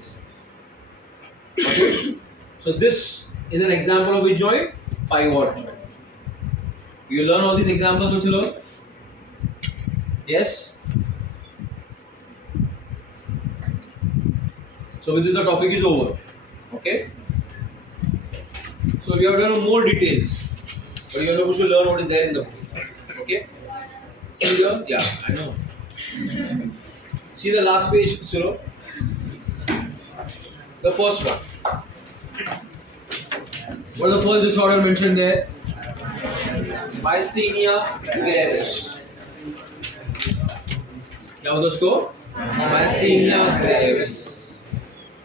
Okay. So this is an example of which joint? Pivot joint. You learn all these examples, Vachalo? Yes. So with this the topic is over. Okay. So we have done more details, but you are supposed to learn what is there in the book. Okay. See here? Yeah, I know. See the last page, Suro. The first one. What is the first disorder mentioned there? Myasthenia gravis. क्या बोलते उसको? Myasthenia gravis.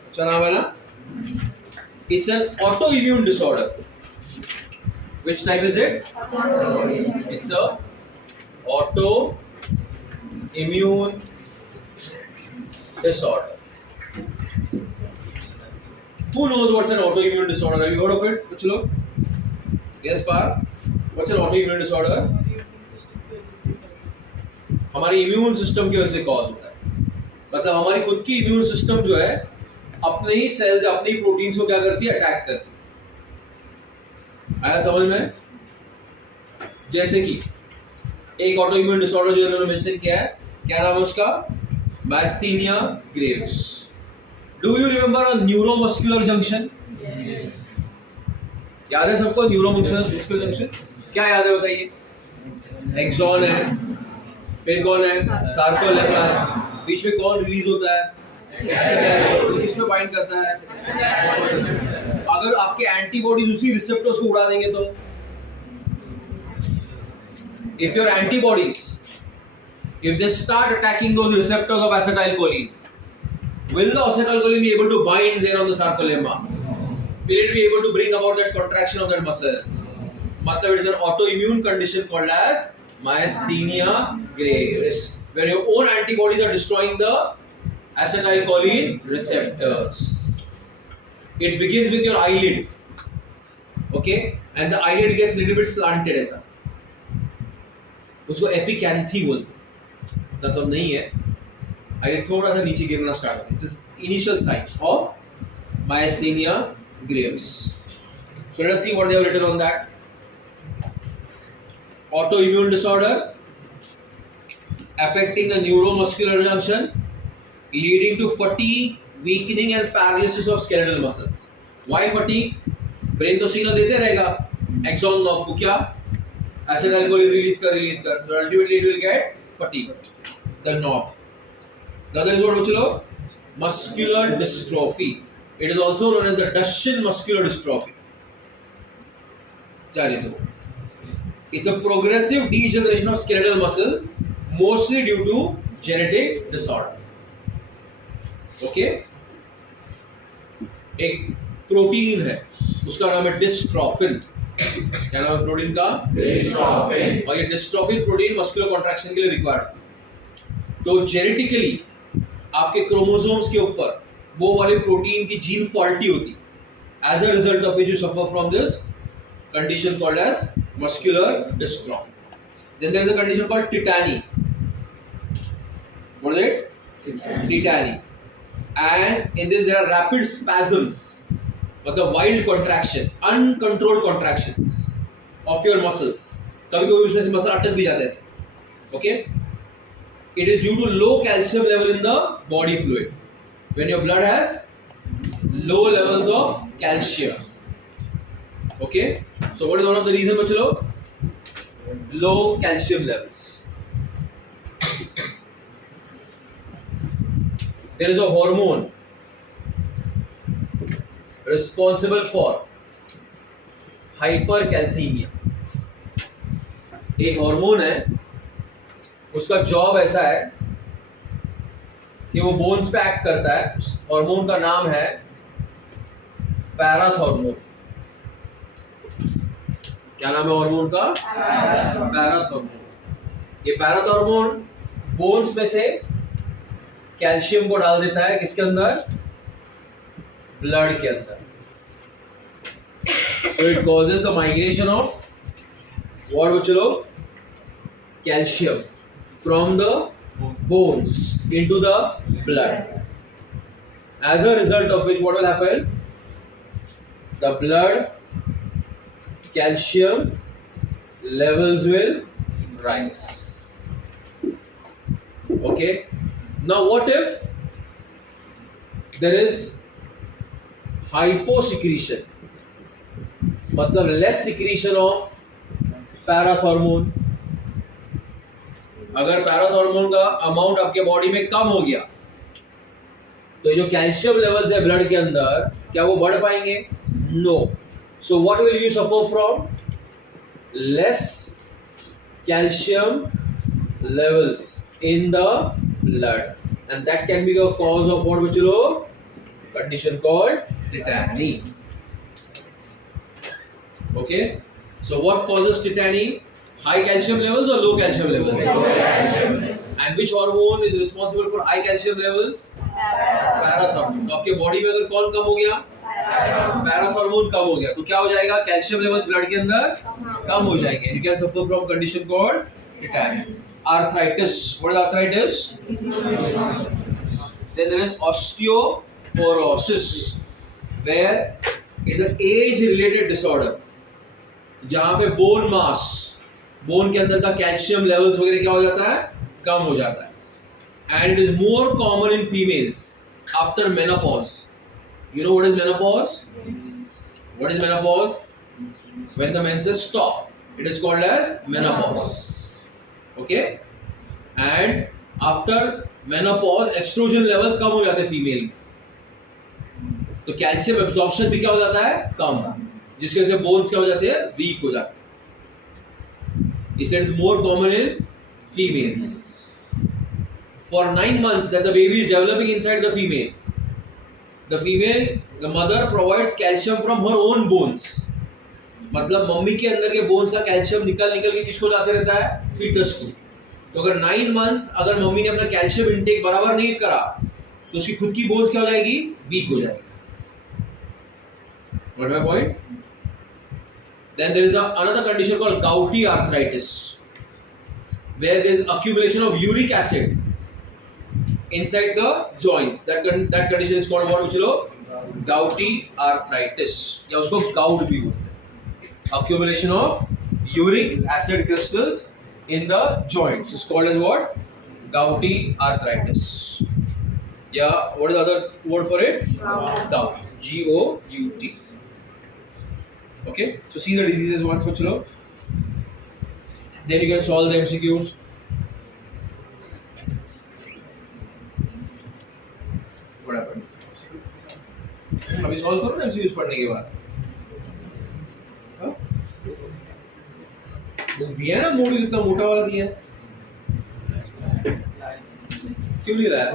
अच्छा नाम है ना? It's an autoimmune disorder. Which type is it? It's a autoimmune disorder. Who knows what's an autoimmune disorder? Have you heard of it? कुछ लोग? Yes, Par. What's an autoimmune disorder? हमारी immune system की वजह से cause होता है. मतलब हमारी खुद की इम्यून सिस्टम जो है अपने ही सेल्स अपने ही प्रोटीन्स को क्या करती है? अटैक करती है. आया समझ में? जैसे कि एक ऑटोइम्यून डिसऑर्डर जो इन्होंने मेंशन किया है, क्या नाम है उसका? Myasthenia gravis. Do you remember a neuromuscular junction? याद है सबको न्यूरोमस्कुलर जंक्शन? क्या याद है बताइए? एक्सॉन है, फिर कौन है? सार्कोलेमा है, बीच में कौन रिलीज होता है? तो किसमें बाइंड करता है? अगर आपके एंटीबॉडीज उसी रिसेप्टर्स को उड़ा देंगे तो if your antibodies, if they start attacking those receptors of acetylcholine, will the acetylcholine be able to bind there on the sarcolemma? Will it be able to bring about that contraction of that muscle? Matlab it is an autoimmune condition called as myasthenia gravis, where your own antibodies are destroying the acetylcholine receptors. It begins with your eyelid, okay, and the eyelid gets little bit slanted ऐसा, उसको एपिकैंथी बोलते हैं. मतलब नहीं है, eyelid थोड़ा सा नीचे गिरना स्टार्ट होता है. It's initial sign of myasthenia gravis. So let us see what they have written on that. Autoimmune disorder affecting the neuromuscular junction, leading to fatigue, weakening and paralysis of skeletal muscles. Why fatigue? Brain तो signal देते रहेगा axon knob को, क्या acetylcholine release कर. So ultimately it will get fatigue, the knob. The other is what बच्चों लोग? Muscular dystrophy. It is also known as the Duchenne muscular dystrophy. चलिए तो it's a progressive degeneration of skeletal muscle, mostly due to genetic disorder. Okay? एक protein है, उसका नाम है dystrophin. क्या नाम है प्रोटीन का? डिस्ट्रोफिन. और ये डिस्ट्रोफिन प्रोटीन मस्कुलर कॉन्ट्रैक्शन के लिए रिक्वायर्ड है. तो जेनेटिकली आपके क्रोमोसोम्स के ऊपर वो वाली प्रोटीन की जीन फॉल्टी होती है. As a result of which you suffer from this condition called as muscular dystrophy. Then there is a condition called tetany. What is it? Tetany. And in this there are rapid spasms, but the wild contraction, uncontrolled contractions of your muscles. कभी-कभी उसमें से muscle अटक भी जाता है ऐसे. Okay? It is due to low calcium level in the body fluid. When your blood has low levels of calcium. Okay, so what is one of the reasons बच्चों लोग? Low calcium levels. There is a hormone responsible for hypercalcemia. एक hormone है, उसका job ऐसा है कि वो bones पे एक्ट करता है. उस हार्मोन का नाम है पैराथॉर्मोन. क्या नाम है हार्मोन का? पैराथॉर्मोन. ये पैराथॉर्मोन बोन्स में से कैल्शियम को डाल देता है किसके अंदर? ब्लड के अंदर. So it causes the migration of what बच्चों लोग? Calcium from the bones into the blood. As a result of which what will happen? The blood calcium levels will rise. Okay, now what if there is hyposecretion मतलब less secretion of parathormone. अगर parathormone का amount आपके body में कम हो गया तो जो calcium levels है ब्लड के अंदर क्या वो बढ़ पाएंगे? No. So what will you suffer from? Less calcium levels in the blood, and that can be the cause of what, which condition called tetany. Okay, so what causes tetany? High calcium levels or low calcium levels? And which hormone is responsible for high calcium levels? Parathormone. तो आपके body में अगर कौन कम हो गया? Parathormone कम हो गया तो क्या हो जाएगा? कैल्शियम लेवल्स ब्लड के अंदर कम हो जाएंगे। You can suffer from condition called tetany. Arthritis. What is arthritis? Then there is osteoporosis, where it's an age-related disorder, जहाँ पे bone mass, bone के अंदर का कैल्शियम लेवल्स वगैरह क्या हो जाता है? कम हो जाता है। And it is more common in females after menopause. You know what is menopause? What is menopause? When the menses stop, it is called as menopause. Okay? And after menopause, estrogen level कम हो जाते हैं female में, तो calcium absorption भी क्या हो जाता है? कम, जिसकी वजह से बोन्स क्या हो जाते हैं? वीक हो जाते हैं। It is more common in females. For 9 months that the baby is developing inside the female, the mother provides calcium from her own bones. मतलब मम्मी के अंदर के बोन्स का कैल्शियम निकल के किसको जाते रहता है? फीटस को। तो अगर 9 मंथ्स अगर मम्मी ने अपना कैल्शियम इनटेक बराबर नहीं करा तो उसकी खुद की बोन्स क्या हो जाएगी? वीक हो जाएगी। Got my point? Then there is another condition called gouty arthritis, where there is accumulation of uric acid inside the joints. That condition is called what, Michilo? Gouty arthritis. या उसको gout भी बोलते हैं। Accumulation of uric acid crystals in the joints is called as what? Gouty arthritis. Yeah, what is the other word for it? Gout. G-O-U-T. Okay, so see the diseases once, Michilo. Then you can solve the MCQs. What happened? अभी solve करो ना MCQs पढ़ने के बाद। Book दिया है ना, module इतना मोटा वाला दिया है, क्यों नहीं लाया?